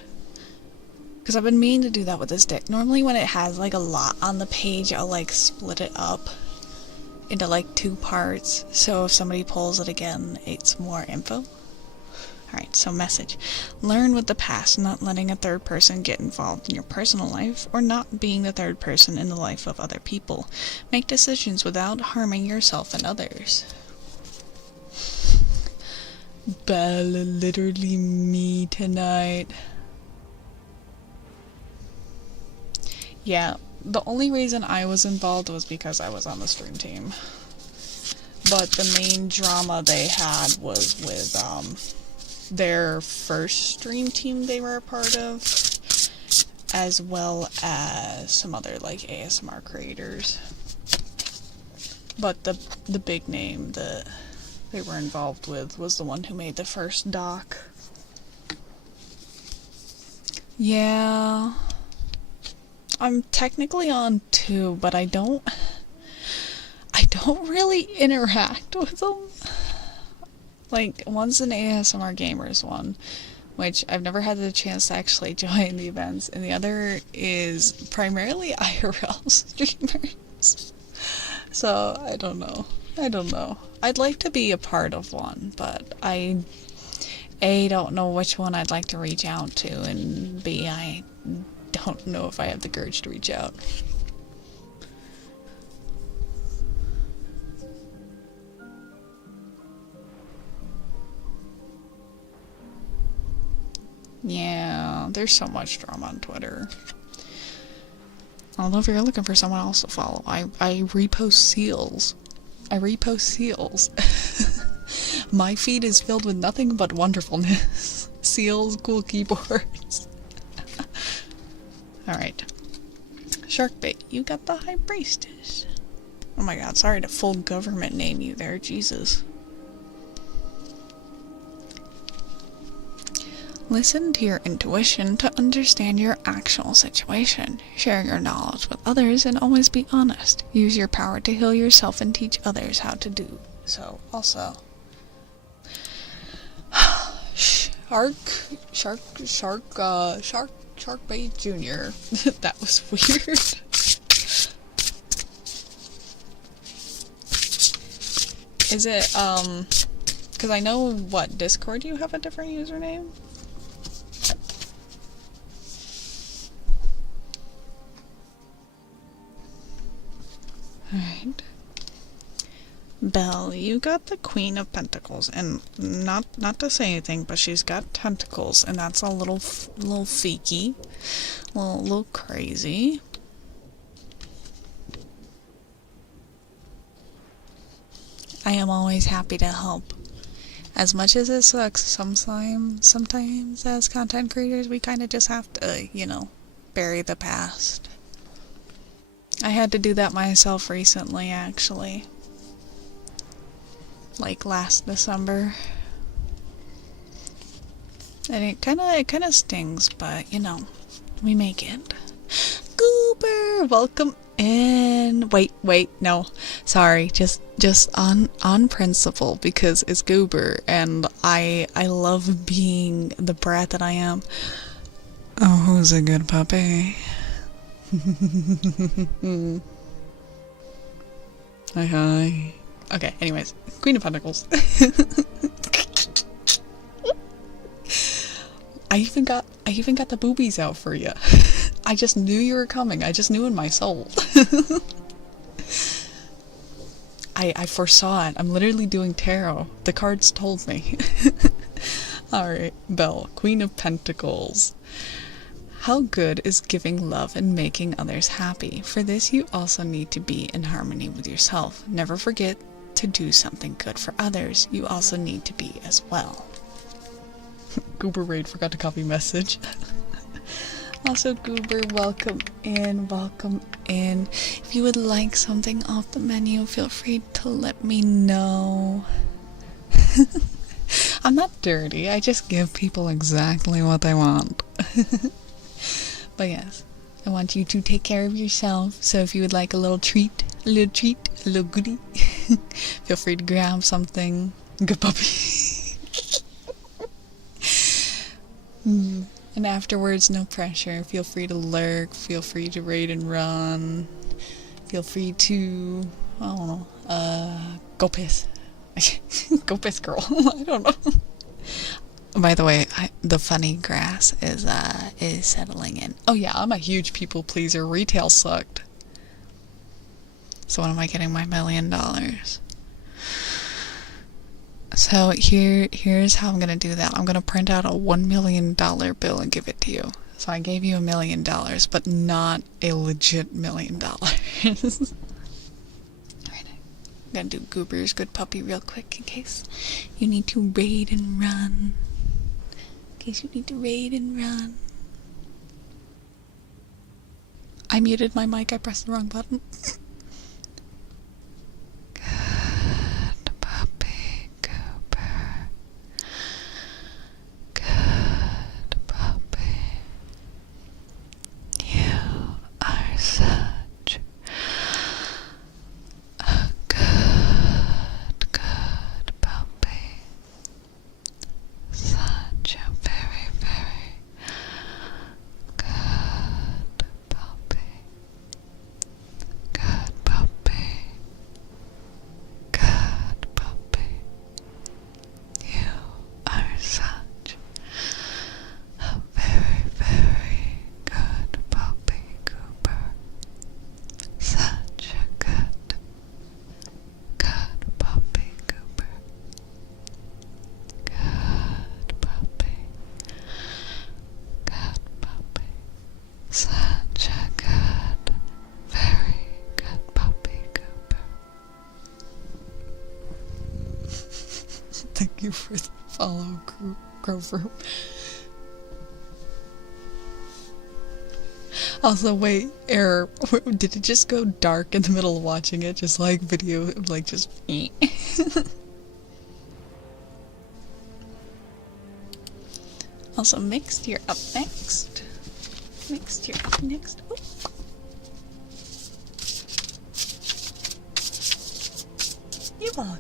Because I've been meaning to do that with this deck. Normally when it has, like, a lot on the page, I'll, like, split it up into, like, 2 parts. So if somebody pulls it again, it's more info. Alright, so message. Learn with the past, not letting a third person get involved in your personal life, or not being the third person in the life of other people. Make decisions without harming yourself and others. Bella, literally me tonight. Yeah, the only reason I was involved was because I was on the stream team. But the main drama they had was with, their first stream team they were a part of, as well as some other, like, ASMR creators. But the big name that they were involved with was the one who made the first doc. Yeah. I'm technically on 2, but I don't really interact with them. Like, one's an ASMR Gamers one, which I've never had the chance to actually join the events, and the other is primarily IRL streamers. So, I don't know. I'd like to be a part of one, but I, A, don't know which one I'd like to reach out to, and B, I don't know if I have the courage to reach out. Yeah, there's so much drama on Twitter. Although if you're looking for someone else to follow, I repost seals. My feed is filled with nothing but wonderfulness. Seals, cool keyboards. Alright. Sharkbait, you got the High Priestess. Oh my god, sorry to full government name you there, Jesus. Listen to your intuition to understand your actual situation. Share your knowledge with others and always be honest. Use your power to heal yourself and teach others how to do so. Also, Sharkbait Jr. That was weird. Is it, because I know, what, Discord you have a different username? Alright. Belle, you got the Queen of Pentacles, and not to say anything, but she's got tentacles, and that's a little freaky, little crazy. I am always happy to help. As much as it sucks, sometimes as content creators, we kind of just have to, you know, bury the past. I had to do that myself recently, actually. Like last December. And it kinda stings, but, you know, we make it. Goober, welcome in. Wait, no. Sorry, just on principle, because it's Goober, and I love being the brat that I am. Oh, who's a good puppy? Hi. Okay, anyways, Queen of Pentacles. I even got the boobies out for you. I just knew you were coming. I just knew in my soul. I foresaw it. I'm literally doing tarot. The cards told me. Alright, Belle, Queen of Pentacles. How good is giving love and making others happy? For this, you also need to be in harmony with yourself. Never forget to do something good for others. You also need to be as well. Goober Raid forgot to copy message. Also, Goober, welcome in, welcome in. If you would like something off the menu, feel free to let me know. I'm not dirty, I just give people exactly what they want. But yes, I want you to take care of yourself, so if you would like a little treat, a little goodie, feel free to grab something. Good puppy. And afterwards, no pressure. Feel free to lurk, feel free to raid and run, feel free to, I don't know, go piss. Go piss, girl. I don't know. By the way, the funny grass is settling in. Oh yeah, I'm a huge people pleaser. Retail sucked. So when am I getting my $1 million? So here's how I'm gonna do that. I'm gonna print out a $1 million bill and give it to you. So I gave you $1 million, but not a legit $1 million. Alright, I'm gonna do Goober's good puppy real quick in case you need to raid and run. I muted my mic, I pressed the wrong button. Good puppy, Goober. Good puppy. You are such a good puppy. Such a very, very good puppy. Good puppy. Good puppy. You are such a very, very good puppy, Cooper. Such a good puppy, Cooper. Good puppy. Good puppy. Such a good, very good puppy, Cooper. Thank you for the follow, Grover. Also, wait, error. Did it just go dark in the middle of watching it? Just like video, like just. Also, Mixed, you're up next. Mixed, you're up next. Oh. You're welcome.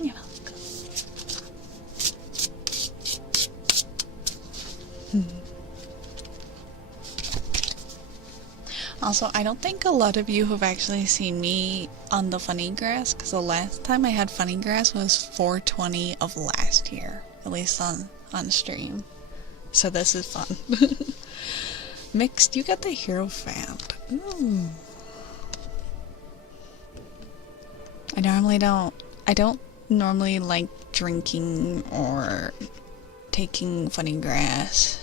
You're welcome. Also, I don't think a lot of you have actually seen me on the funny grass, because the last time I had funny grass was 4/20 of last year, at least on stream. So this is fun. Mixed, you got the Hero Fant. Ooh. I don't normally like drinking or taking funny grass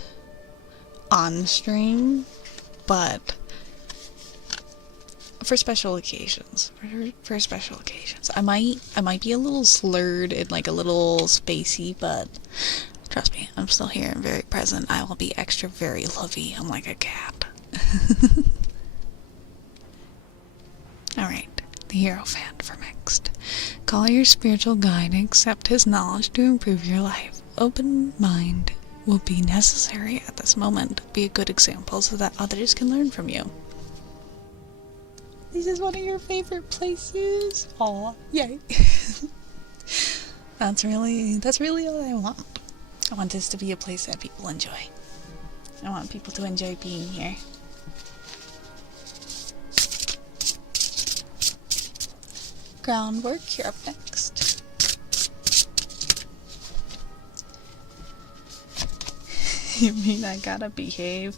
on stream, but for special occasions. For special occasions. I might be a little slurred and like a little spacey, but trust me, I'm still here and very present. I will be extra very lovey. I'm like a cat. Alright, the Hierophant for next. Call your spiritual guide and accept his knowledge to improve your life. Open mind will be necessary at this moment. Be a good example so that others can learn from you. This is one of your favorite places. Aw, yay. That's really all I want. I want this to be a place that people enjoy. I want people to enjoy being here. Groundwork, you're up next. You mean I gotta behave?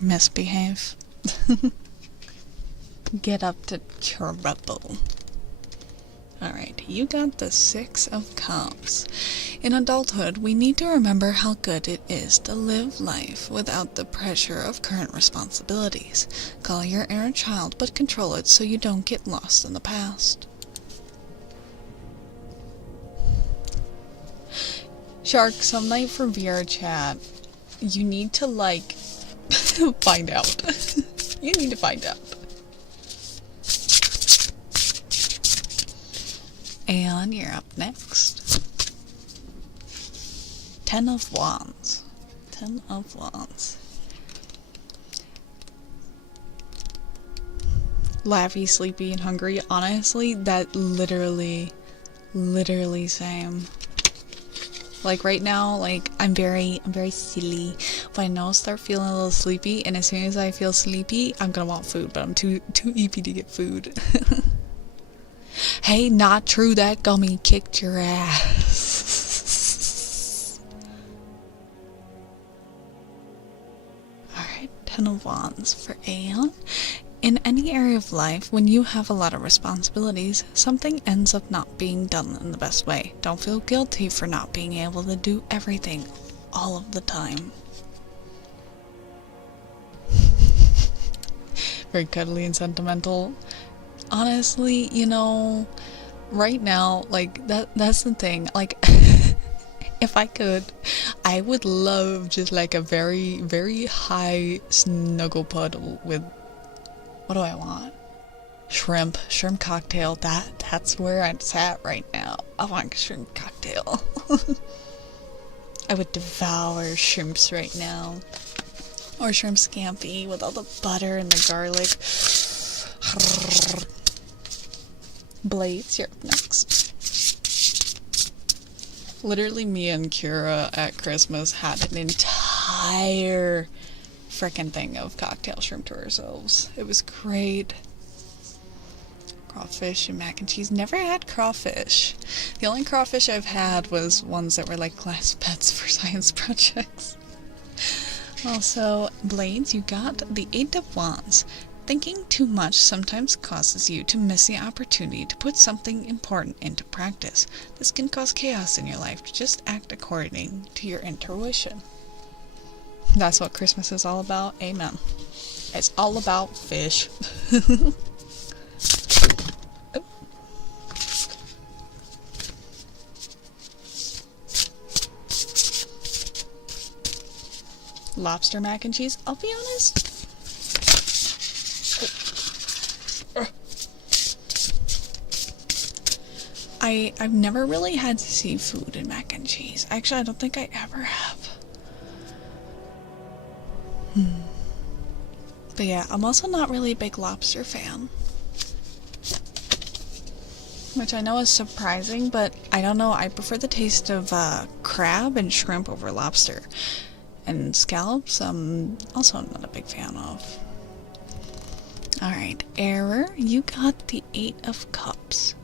Misbehave? Get up to trouble. Alright, you got the Six of Cups. In adulthood, we need to remember how good it is to live life without the pressure of current responsibilities. Call your inner child, but control it so you don't get lost in the past. Shark, some night for VR chat, you need to, like, find out. You need to find out. And you're up next. 10 of Wands. 10 of Wands. Laughy, sleepy, and hungry. Honestly, that literally same. Like right now, like I'm very silly. But I know I'll start feeling a little sleepy, and as soon as I feel sleepy, I'm gonna want food, but I'm too eepy to get food. Hey, not true, that gummy kicked your ass. Alright, 10 of Wands for Aeon. In any area of life, when you have a lot of responsibilities, something ends up not being done in the best way. Don't feel guilty for not being able to do everything all of the time. Very cuddly and sentimental. Honestly, you know, right now, like, that's the thing. Like, if I could, I would love just like a very high snuggle puddle with, what do I want? Shrimp cocktail. That's where I'm at right now. I want a shrimp cocktail. I would devour shrimps right now. Or shrimp scampi with all the butter and the garlic. Blades, you're up next. Literally, me and Kira at Christmas had an entire frickin' thing of cocktail shrimp to ourselves. It was great. Crawfish and mac and cheese. Never had crawfish. The only crawfish I've had was ones that were like glass pets for science projects. Also, Blades, you got the 8 of Wands. Thinking too much sometimes causes you to miss the opportunity to put something important into practice. This can cause chaos in your life. Just act according to your intuition. That's what Christmas is all about. Amen. It's all about fish. Lobster mac and cheese. I'll be honest. I've never really had seafood in mac and cheese. Actually, I don't think I ever have. But yeah, I'm also not really a big lobster fan. Which I know is surprising, but I don't know. I prefer the taste of crab and shrimp over lobster. And scallops, also not a big fan of. Alright, Error, you got the 8 of Cups.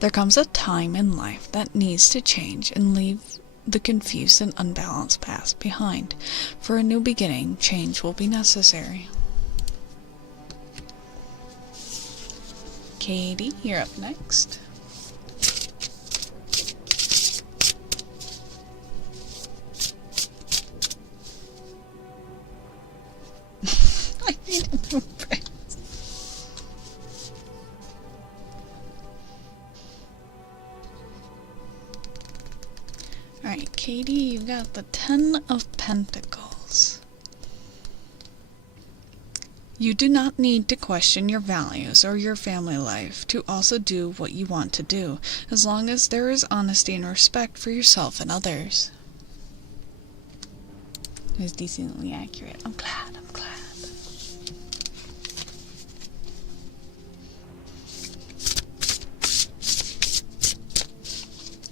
There comes a time in life that needs to change and leave the confused and unbalanced past behind. For a new beginning, change will be necessary. Katie, you're up next. I need a new phrase. Alright, Katie, you got the 10 of Pentacles. You do not need to question your values or your family life to also do what you want to do, as long as there is honesty and respect for yourself and others. It was decently accurate. I'm glad, I'm glad.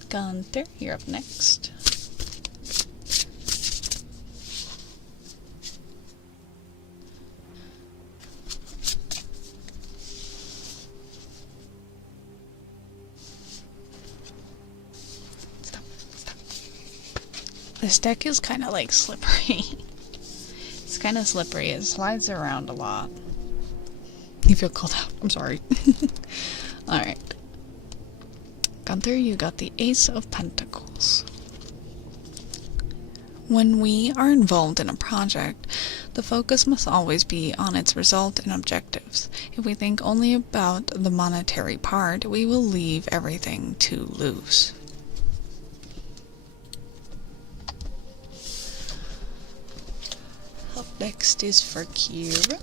Gunther, you're up next. This deck is kind of like slippery. It's kind of slippery. It slides around a lot. You feel called out. I'm sorry. Alright. Gunther, you got the Ace of Pentacles. When we are involved in a project, the focus must always be on its result and objectives. If we think only about the monetary part, we will leave everything too loose. Up next is for Kira.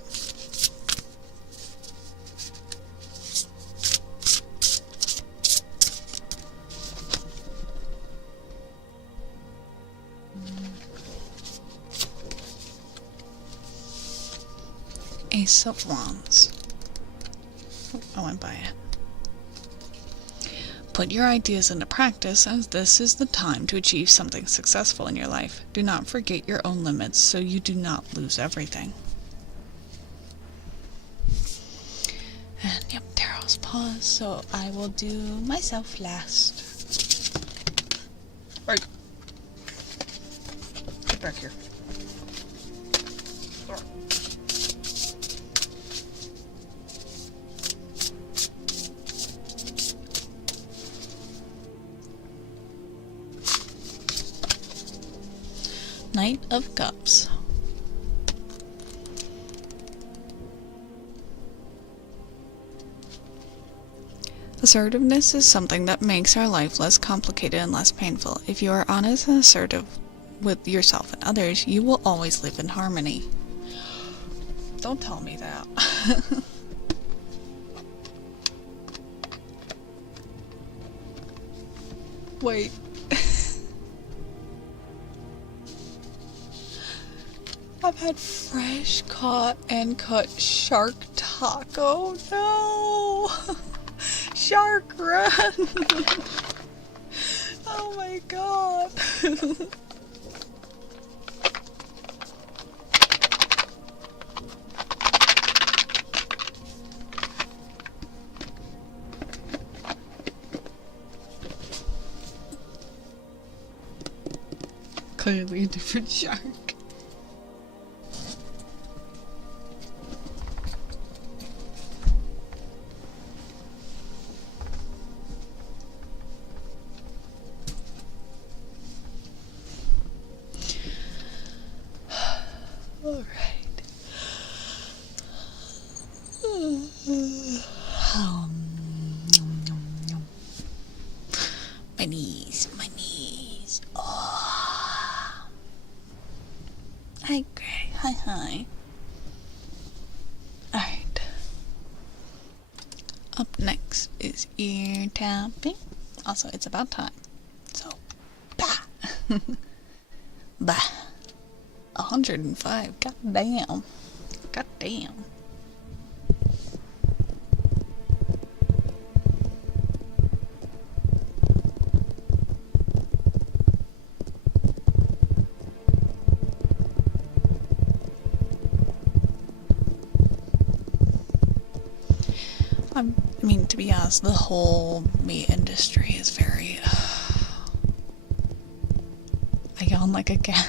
Ace of Wands. Oh, I went by it. Put your ideas into practice, as this is the time to achieve something successful in your life. Do not forget your own limits so you do not lose everything. And yep, Tarot's paused, so I will do myself last. Right. Get back here. Knight of Cups. Assertiveness is something that makes our life less complicated and less painful. If you are honest and assertive with yourself and others, you will always live in harmony. Don't tell me that. Wait. I've had fresh caught and cut shark taco. No! Shark run! Oh my god. Clearly a different shark. My knees. Oh. Hi, Greg. Hi. Alright. Up next is ear tapping. Also, it's about time. So, bah. Bah. 105. God damn. God damn. I mean, to be honest, the whole meat industry is very, I yawn like a cat.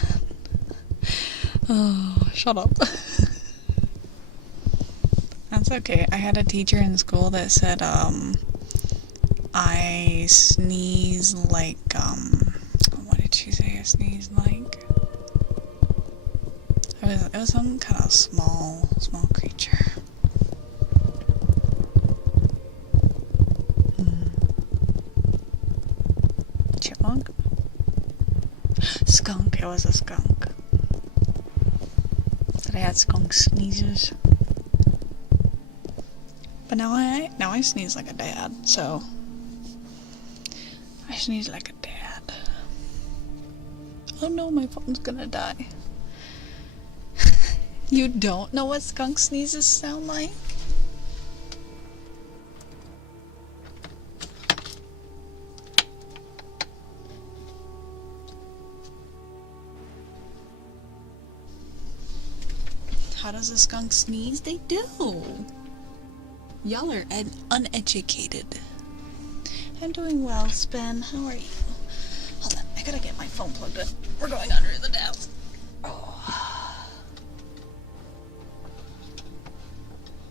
Oh, shut up. That's okay. I had a teacher in school that said, I sneeze like, what did she say I sneeze like? It was some kind of small creature. Chipmunk? skunk. It was a skunk. That I had skunk sneezes. But now I sneeze like a dad, so I sneeze like a dad. Oh no, my phone's gonna die. You don't know what skunk sneezes sound like? How does a skunk sneeze? They do. Y'all are uneducated. I'm doing well, Spen. How are you? Hold on, I gotta get my phone plugged in. We're going under the desk. Oh.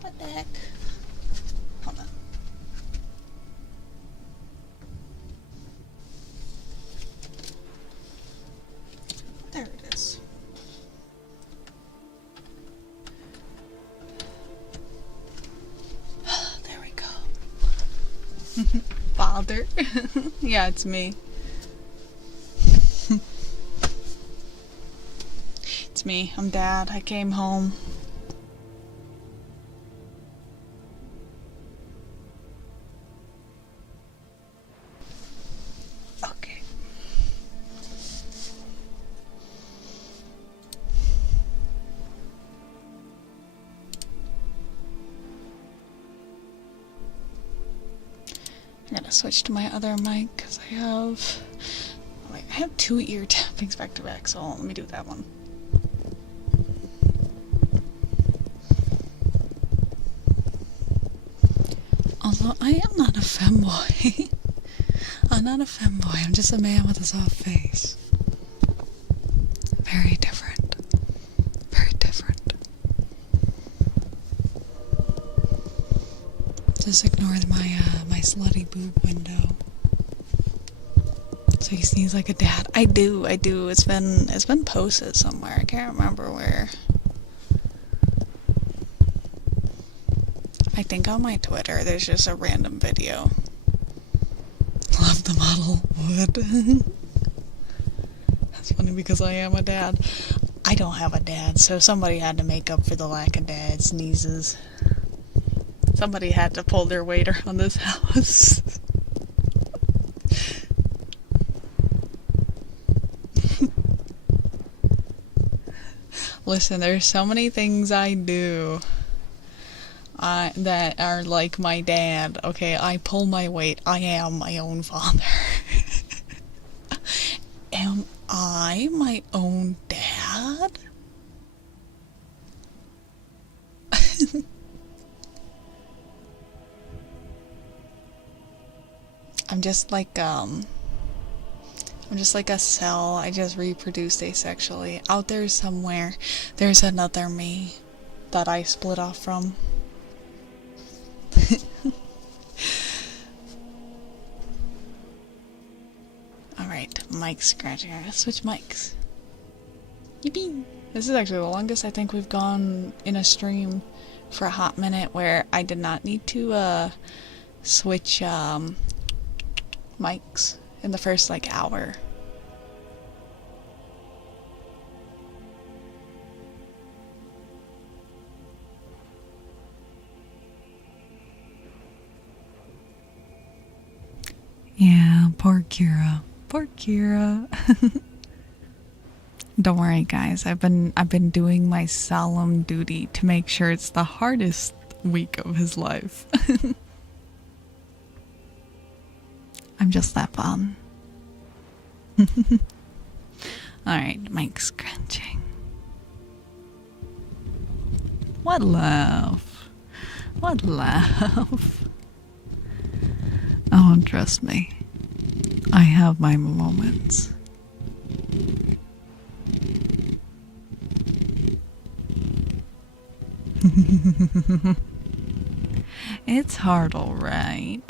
What the heck? Hold on. There it is. There we go. Father. Yeah, it's me. It's me. I'm Dad. I came home. Okay. I gotta switch to my other mic because I have 2 ear tappings back to back, so let me do that one. Although I am not a femboy. I'm not a femboy, I'm just a man with a soft face. Very different. Very different. Just ignore my slutty boob window. So you sneeze like a dad. I do. It's been posted somewhere. I can't remember where. I think on my Twitter there's just a random video. Love the model wood. That's funny because I am a dad. I don't have a dad, so somebody had to make up for the lack of dad sneezes. Somebody had to pull their weight around this house. Listen, there's so many things I do that are like my dad. Okay, I pull my weight. I am my own father. Am I my own dad? I'm just like a cell. I just reproduce asexually. Out there somewhere, there's another me that I split off from. Alright, mic scratching. I gotta switch mics. Yippee! This is actually the longest I think we've gone in a stream for a hot minute where I did not need to switch mics in the first like hour. Yeah, poor Kira. Poor Kira. Don't worry guys, I've been doing my solemn duty to make sure it's the hardest week of his life. I'm just that fun. Alright, mic scratching. What laugh? What laugh? Oh, trust me. I have my moments. It's hard, alright.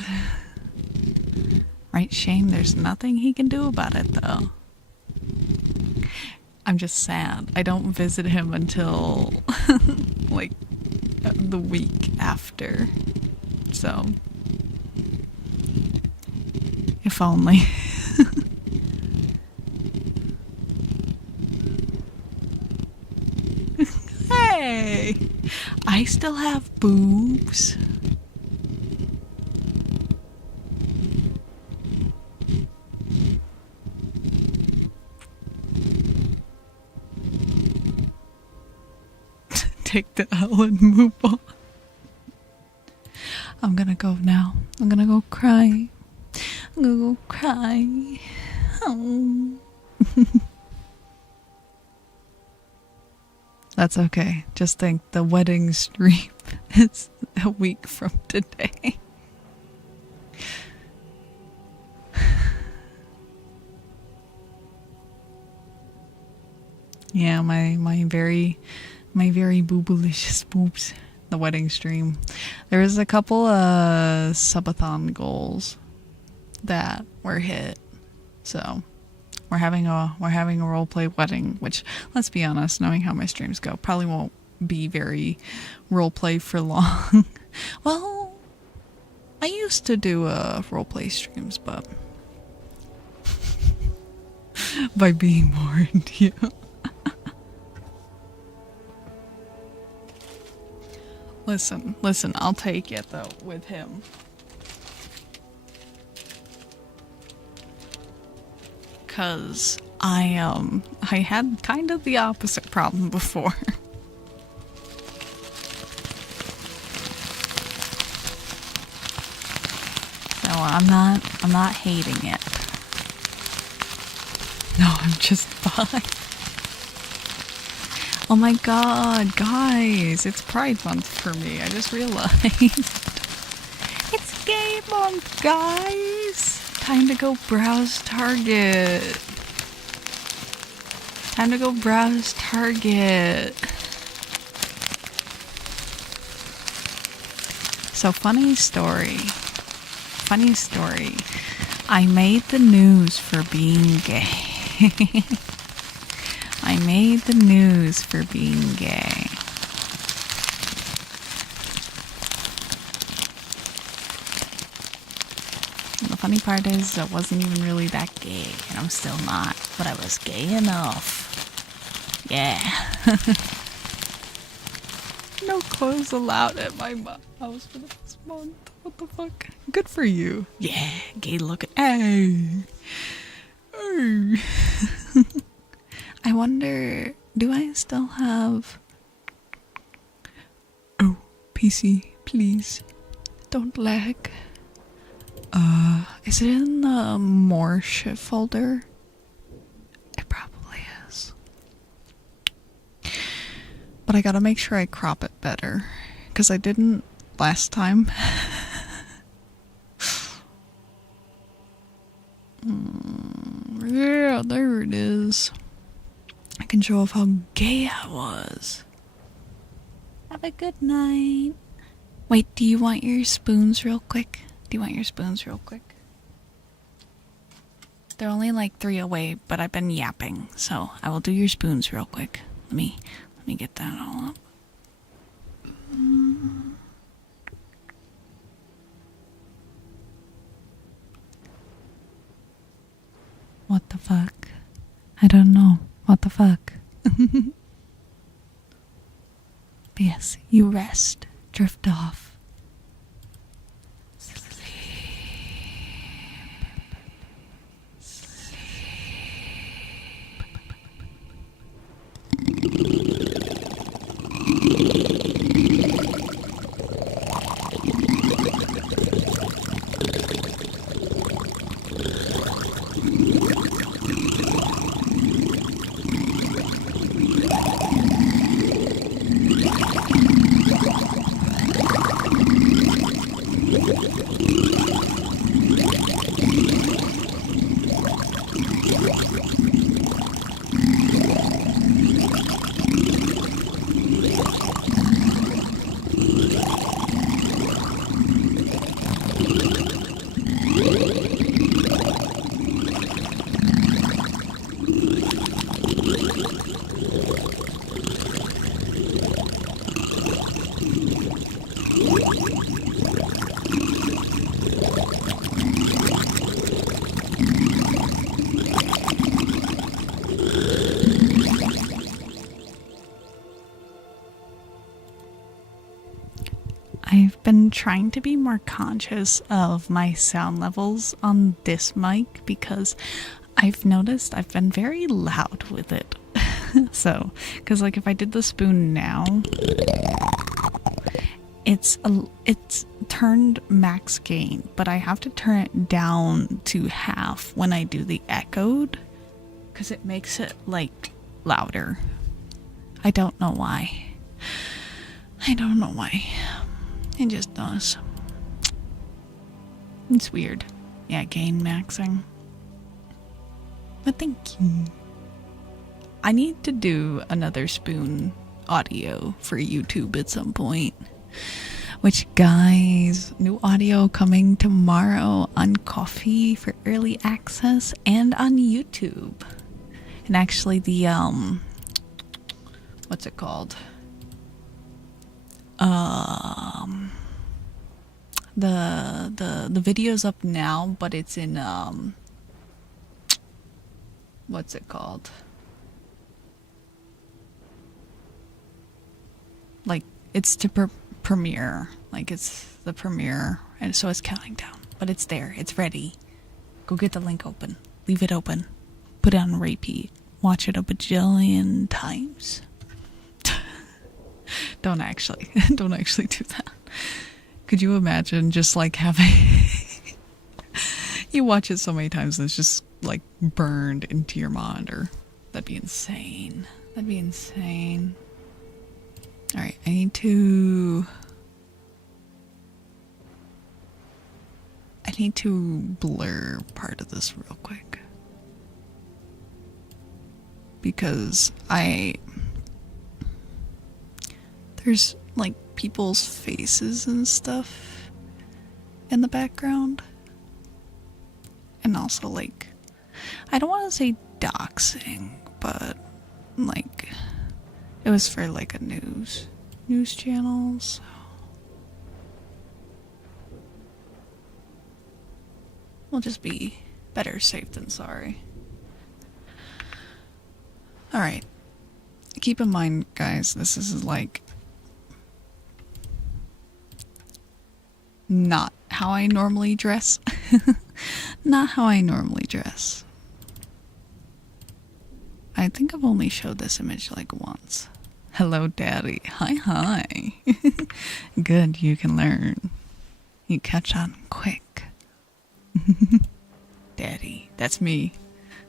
Right, Shane? There's nothing he can do about it, though. I'm just sad. I don't visit him until, like, the week after. So, if only. I still have boobs. Take the L and move on. I'm gonna go now. I'm gonna go cry. I'm gonna go cry. Oh. That's okay. Just think the wedding stream is a week from today. Yeah, my very boobulicious boobs. The wedding stream. There was a couple of subathon goals that were hit. So we're having a roleplay wedding, which, let's be honest, knowing how my streams go, probably won't be very roleplay for long. Well, I used to do roleplay streams, but by being more into you. Listen, I'll take it though with him. Cause I had kind of the opposite problem before. So I'm not hating it. No, I'm just fine. Oh my god, guys, it's Pride Month for me. I just realized. It's Gay Month, guys. Time to go browse Target. Time to go browse Target. So funny story. I made the news for being gay. I made the news for being gay. And the funny part is I wasn't even really that gay, and I'm still not, but I was gay enough. Yeah. No clothes allowed at my house for this month. What the fuck? Good for you. Yeah, gay looking. Hey. Hey. I wonder, do I still have... Oh, PC, please. Don't lag. Is it in the more shit folder? It probably is. But I gotta make sure I crop it better, because I didn't last time. Yeah, there it is. I can show off how gay I was. Have a good night. Wait, do you want your spoons real quick? They're only like 3 away, but I've been yapping, so I will do your spoons real quick. Let me get that all up. What the fuck? I don't know. What the fuck? But yes, you rest. Drift off. I've been trying to be more conscious of my sound levels on this mic because I've noticed I've been very loud with it. So, because like if I did the spoon now, it's turned max gain, but I have to turn it down to half when I do the echoed because it makes it like louder. I don't know why. I don't know why. It just does. It's weird. Yeah, gain maxing. But thank you. I need to do another spoon audio for YouTube at some point. Which, guys, new audio coming tomorrow on Coffee for early access and on YouTube. And actually the, what's it called? The video's up now, but it's in, what's it called? Like, it's to premiere. Like, it's the premiere, and so it's counting down. But it's there. It's ready. Go get the link open. Leave it open. Put it on repeat. Watch it a bajillion times. Don't actually do that. Could you imagine just like having you watch it so many times and it's just like burned into your monitor? That'd be insane. That'd be insane. Alright, I need to blur part of this real quick. Because there's like people's faces and stuff in the background. And also like, I don't want to say doxing, but like, it was for like a news channel, so. We'll just be better safe than sorry. Alright. Keep in mind, guys, this is like not how I normally dress. Not how I normally dress. I think I've only showed this image like once. Hello, Daddy. Hi. Good, you can learn. You catch on quick. Daddy, that's me.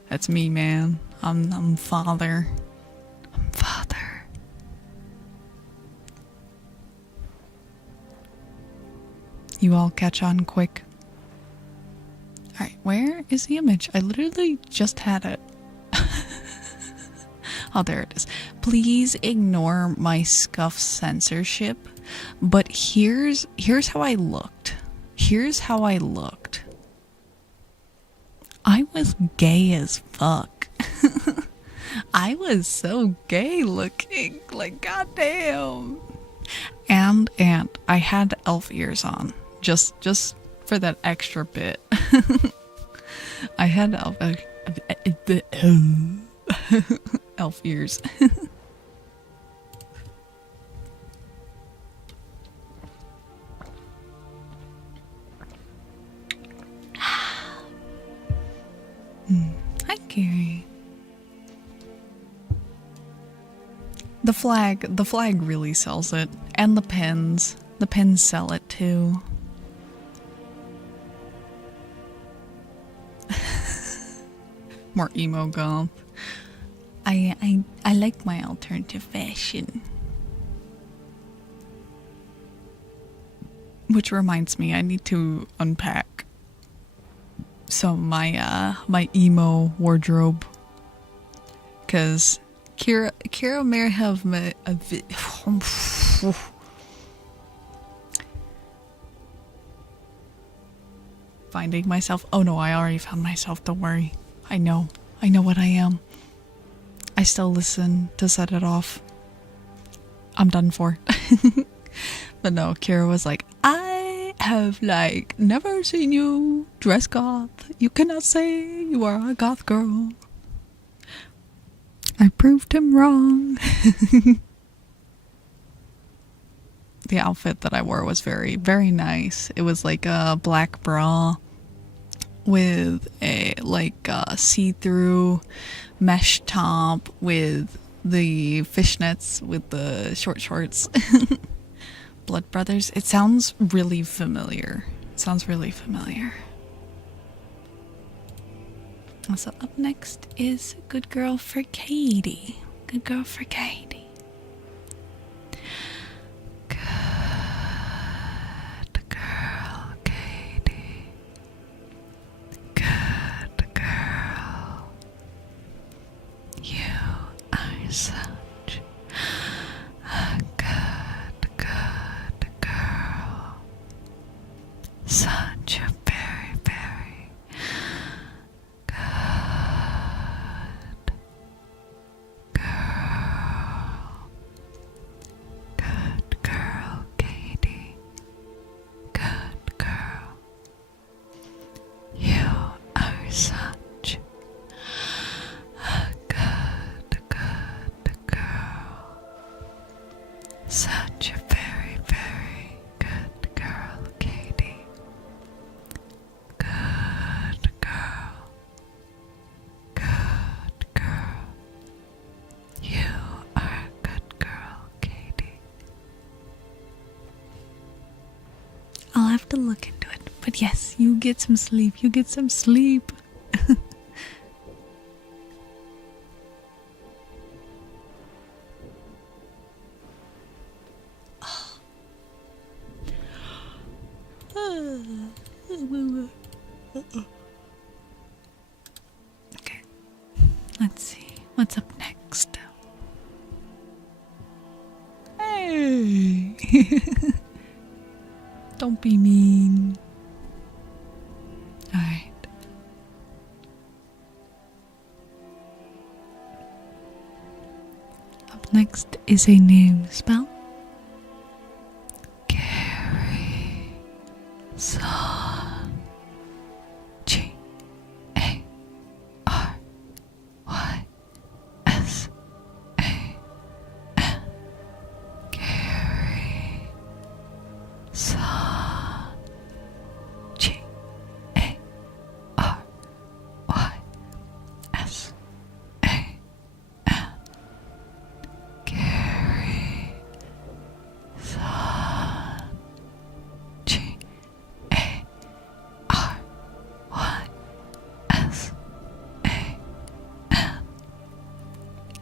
That's me, man. I'm father. I'm father. You all catch on quick. Alright, where is the image? I literally just had it. Oh, there it is. Please ignore my scuff censorship. But here's how I looked. Here's how I looked. I was gay as fuck. I was so gay looking. Like, goddamn. And I had elf ears on. Just for that extra bit. I had elf ears. Hi, Gary. The flag really sells it. And the pins. The pins sell it too. More emo goth. I like my alternative fashion. Which reminds me, I need to unpack some my emo wardrobe. Cause Kira may have finding myself. Oh no, I already found myself, don't worry. I know what I am. I still listen to Set It Off. I'm done for. But no, Kira was like, I have like never seen you dress goth. You cannot say you are a goth girl. I proved him wrong. the outfit that I wore was very, very nice. It was like a black bra with a like see-through mesh top with the fishnets with the short shorts. Blood Brothers. It sounds really familiar. It sounds really familiar. So up next is Good Girl for Katie. Good Girl for Katie. Good girl, Katie. Good girl. You are such a good girl. Such a very, very good girl. Good girl, Katie. Good girl. You are such a good girl. Such a very, very good girl, Katie. Good girl. Good girl. You are a good girl, Katie. I'll have to look into it. But yes, you get some sleep. You get some sleep. Okay, let's see what's up next. Hey, don't be mean. All right. Up next is a new spell. Carry Saw G-A-R-Y-S-A-N. Carry Saw G-A-R-Y-S-A-N. Carry Saw G-A-R-Y-S-A-N.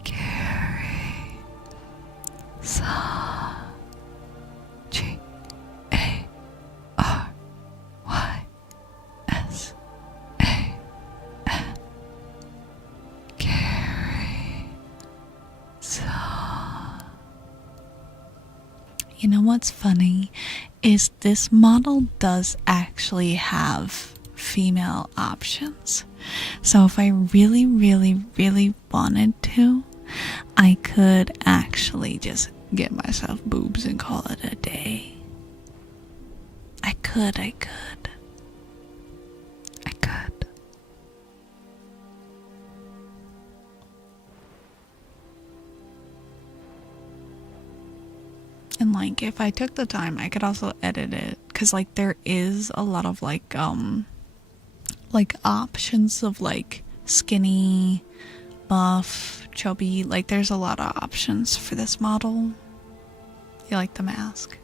Carry Saw G-A-R-Y-S-A-N. Carry Saw. You know what's funny is this model does actually have female options. So if I really, really, really wanted to, I could actually just get myself boobs and call it a day. I could. And like if I took the time, I could also edit it, because like there is a lot of like options of like skinny, buff, chubby. Like there's a lot of options for this model. You like the mask?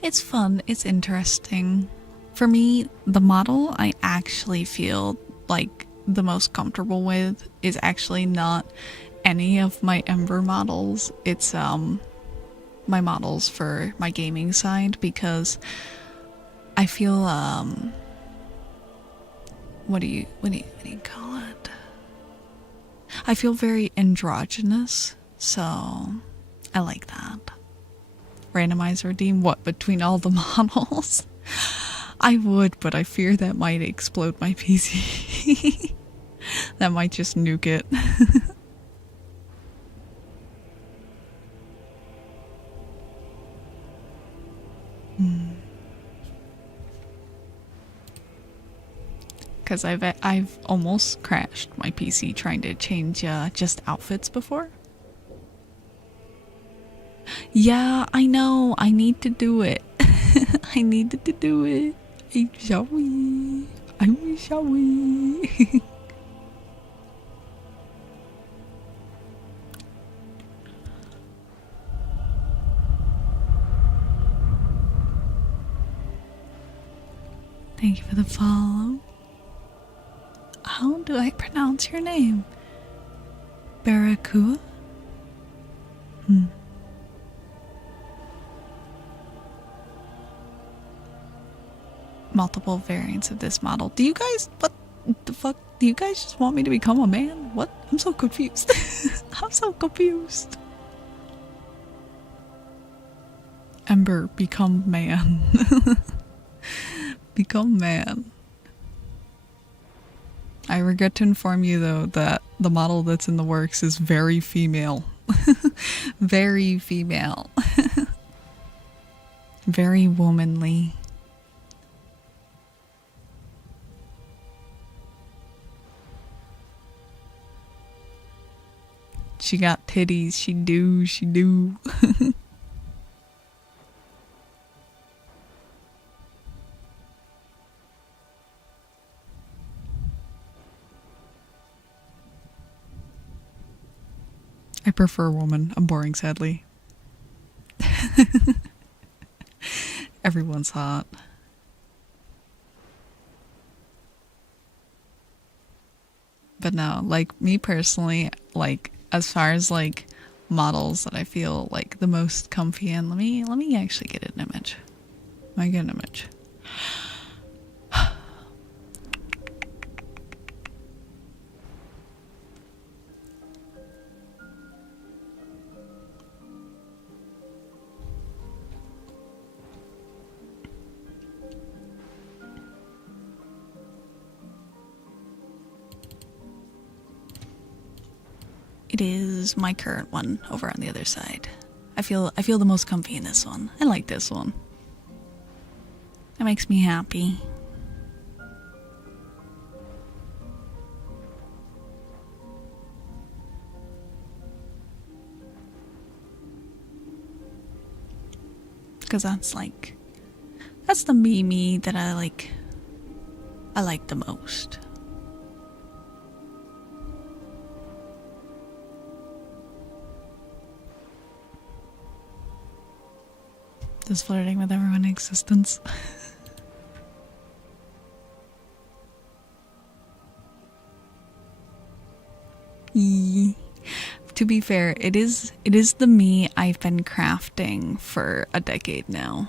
It's fun, it's interesting. For me, the model I actually feel like the most comfortable with is actually not any of my Ember models. It's my models for my gaming side, because I feel what do you call it? I feel very androgynous, so I like that. Randomize or redeem what between all the models? I would, but I fear that might explode my PC. That might just nuke it. Because I've almost crashed my PC trying to change just outfits before. Yeah, I know. I need to do it. I needed to do it. I'm sorry. I'm sorry. Thank you for the follow. How do I pronounce your name? Barracuda? Multiple variants of this model. Do you guys, what the fuck? Do you guys just want me to become a man? What? I'm so confused. I'm so confused. Ember, become man. Become man. I regret to inform you though that the model that's in the works is very female. Very female. Very womanly. She got titties, she do. I prefer woman. I'm boring, sadly. Everyone's hot. But no, like me personally, like as far as like models that I feel like the most comfy in, let me actually get an image. Let me get an image. It is my current one over on the other side. I feel the most comfy in this one. I like this one. It makes me happy. Because that's the me that I like the most. Just flirting with everyone in existence. To be fair, it is the me I've been crafting for a decade now.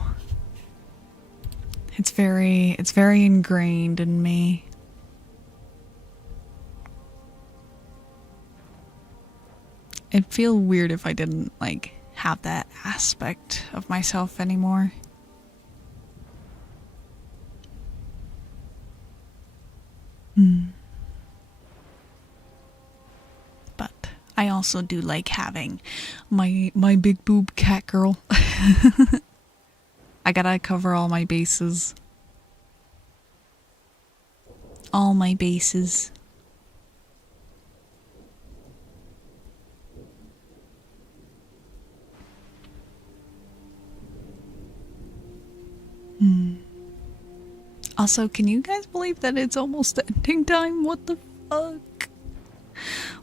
It's very ingrained in me. It'd feel weird if I didn't like have that aspect of myself anymore. But I also do like having my big boob cat girl. I gotta cover all my bases. All my bases. Also, can you guys believe that it's almost ending time? What the fuck?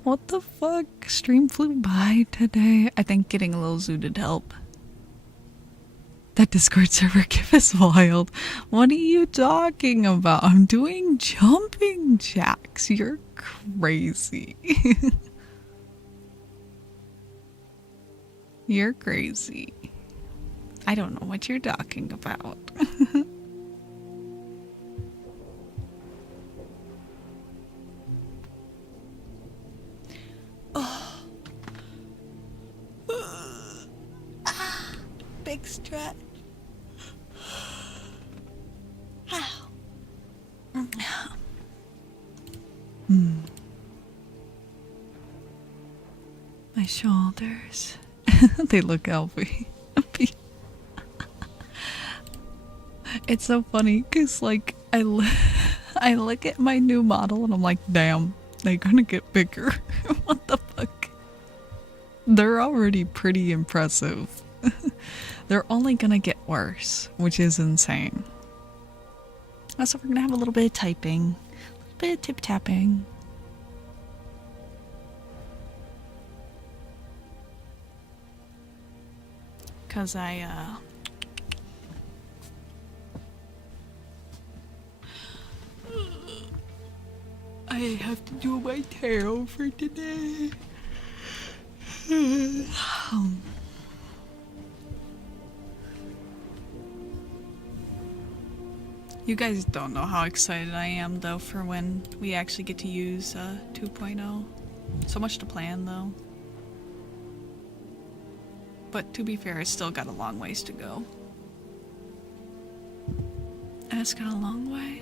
What the fuck? Stream flew by today. I think getting a little zooted help. That Discord server gif is wild. What are you talking about? I'm doing jumping jacks. You're crazy. You're crazy. I don't know what you're talking about. Big stretch. My shoulders. They look healthy. It's so funny because like I look at my new model and I'm like, damn, they're gonna get bigger. What the fuck? They're already pretty impressive. They're only gonna get worse, which is insane. So we're gonna have a little bit of typing, a little bit of tip tapping. Cause I have to do my tarot for today. You guys don't know how excited I am though for when we actually get to use 2.0. So much to plan though. But to be fair, it's still got a long ways to go. And it's got a long way.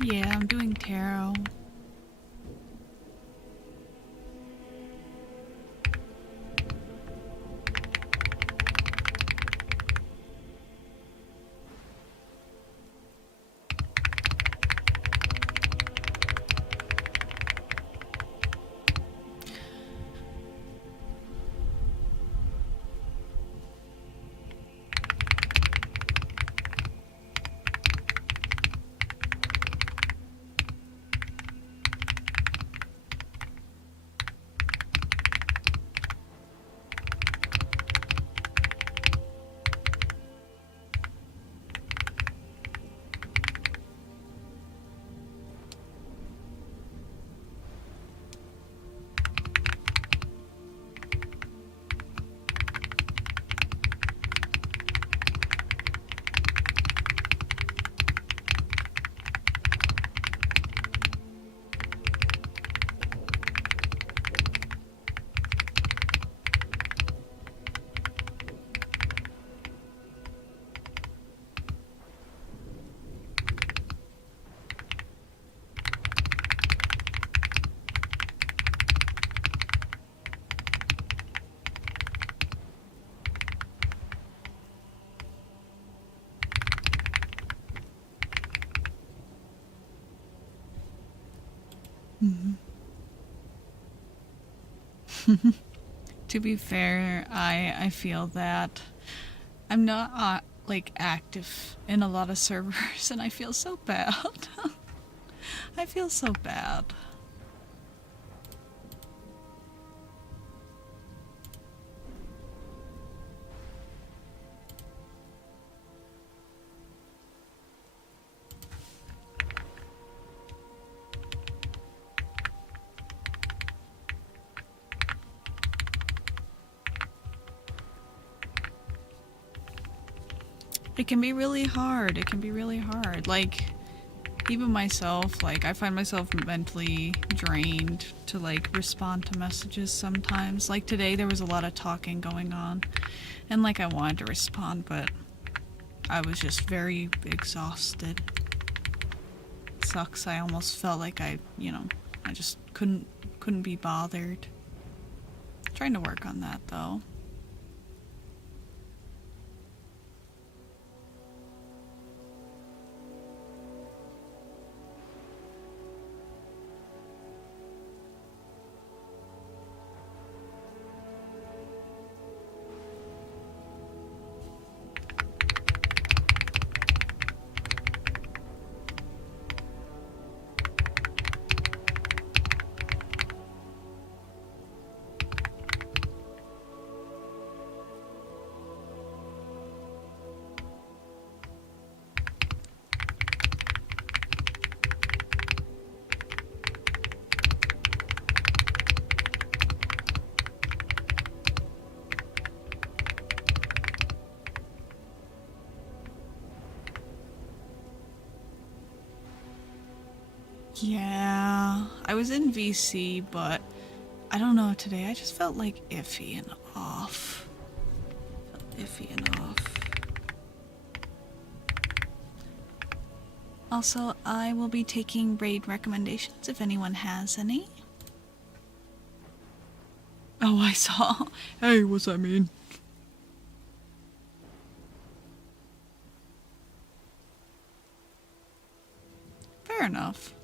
Yeah, I'm doing tarot. To be fair, I feel that I'm not like active in a lot of servers, and I feel so bad. I feel so bad. It can be really hard. It can be really hard. Like, even myself, like, I find myself mentally drained to, like, respond to messages sometimes. Like, today there was a lot of talking going on, and, like, I wanted to respond, but I was just very exhausted. Sucks. I almost felt like I just couldn't be bothered. Trying to work on that, though. Yeah, I was in VC, but I don't know, today I just felt like iffy and off. Also, I will be taking raid recommendations if anyone has any. Oh, I saw. Hey, what's that mean? Fair enough.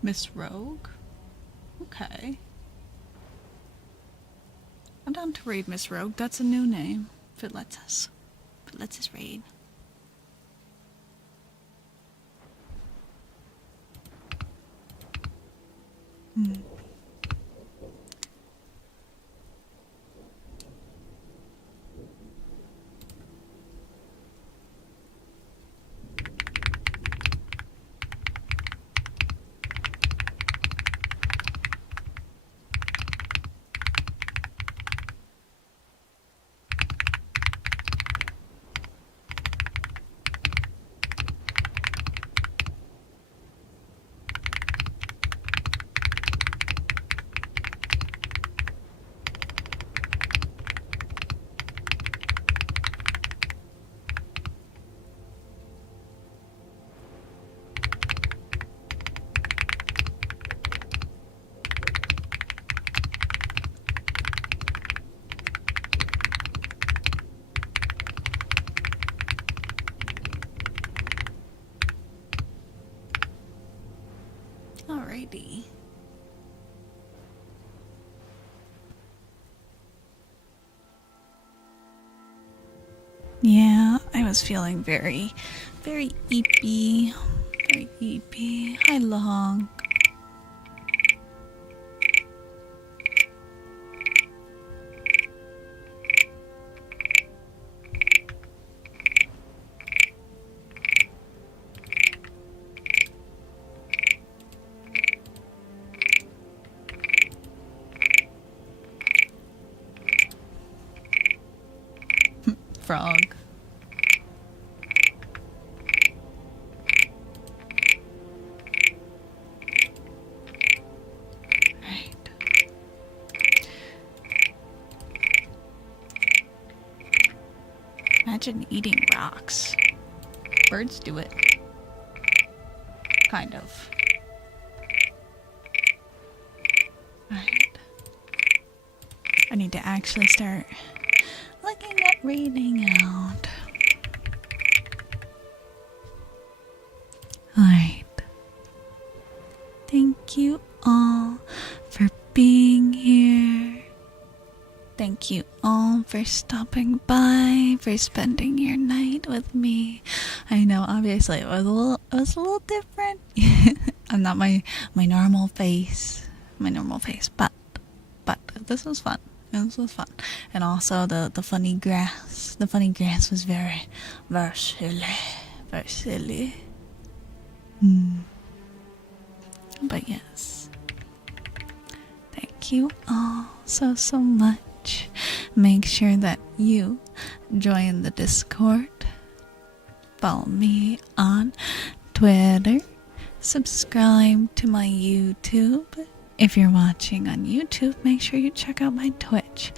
Miss Rogue? Okay. I'm down to raid Miss Rogue. That's a new name. If it lets us. If it lets us raid. Alrighty. Yeah, I was feeling very eepy. Very eepy. Hi, Long. Frog. Right. Imagine eating rocks. Birds do it. Kind of. Right. I need to actually start looking at reading out. Alright. Thank you all for being here. Thank you all for stopping by, for spending your night with me. I know, obviously, it was a little different. I'm not my normal face, but this was fun. This was fun, and also the funny grass. The funny grass was very silly. But yes, thank you all so much. Make sure that you join the Discord, follow me on Twitter, subscribe to my YouTube. If you're watching on YouTube, make sure you check out my Twitch.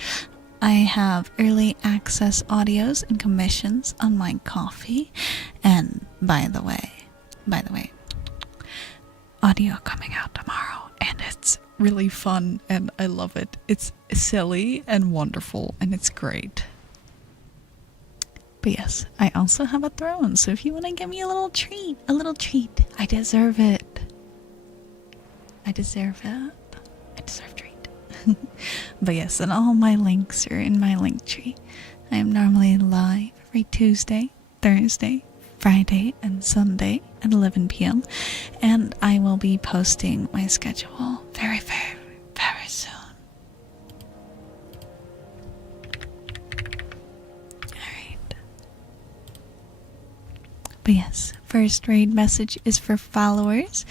I have early access audios and commissions on my coffee. And by the way, audio coming out tomorrow, and it's really fun and I love it. It's silly and wonderful and it's great. But yes, I also have a throne, so if you want to give me a little treat, I deserve it. I deserve treat. But yes, and all my links are in my link tree. I am normally live every Tuesday, Thursday, Friday, and Sunday at 11 p.m. And I will be posting my schedule very soon. Alright. But yes, first raid message is for followers.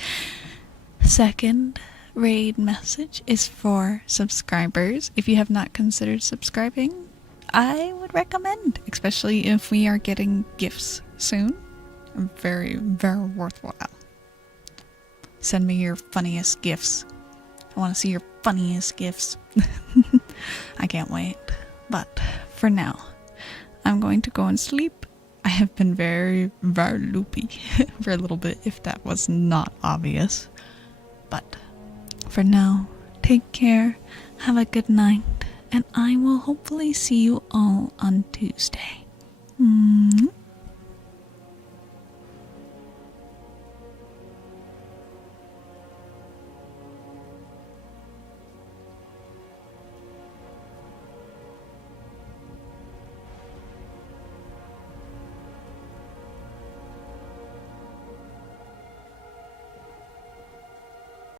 Second raid message is for subscribers. If you have not considered subscribing, I would recommend, especially if we are getting gifts soon. Very worthwhile. Send me your funniest gifts. I want to see your funniest gifts. I can't wait. But for now, I'm going to go and sleep. I have been very loopy for a little bit, if that was not obvious. But for now, take care, have a good night, and I will hopefully see you all on Tuesday.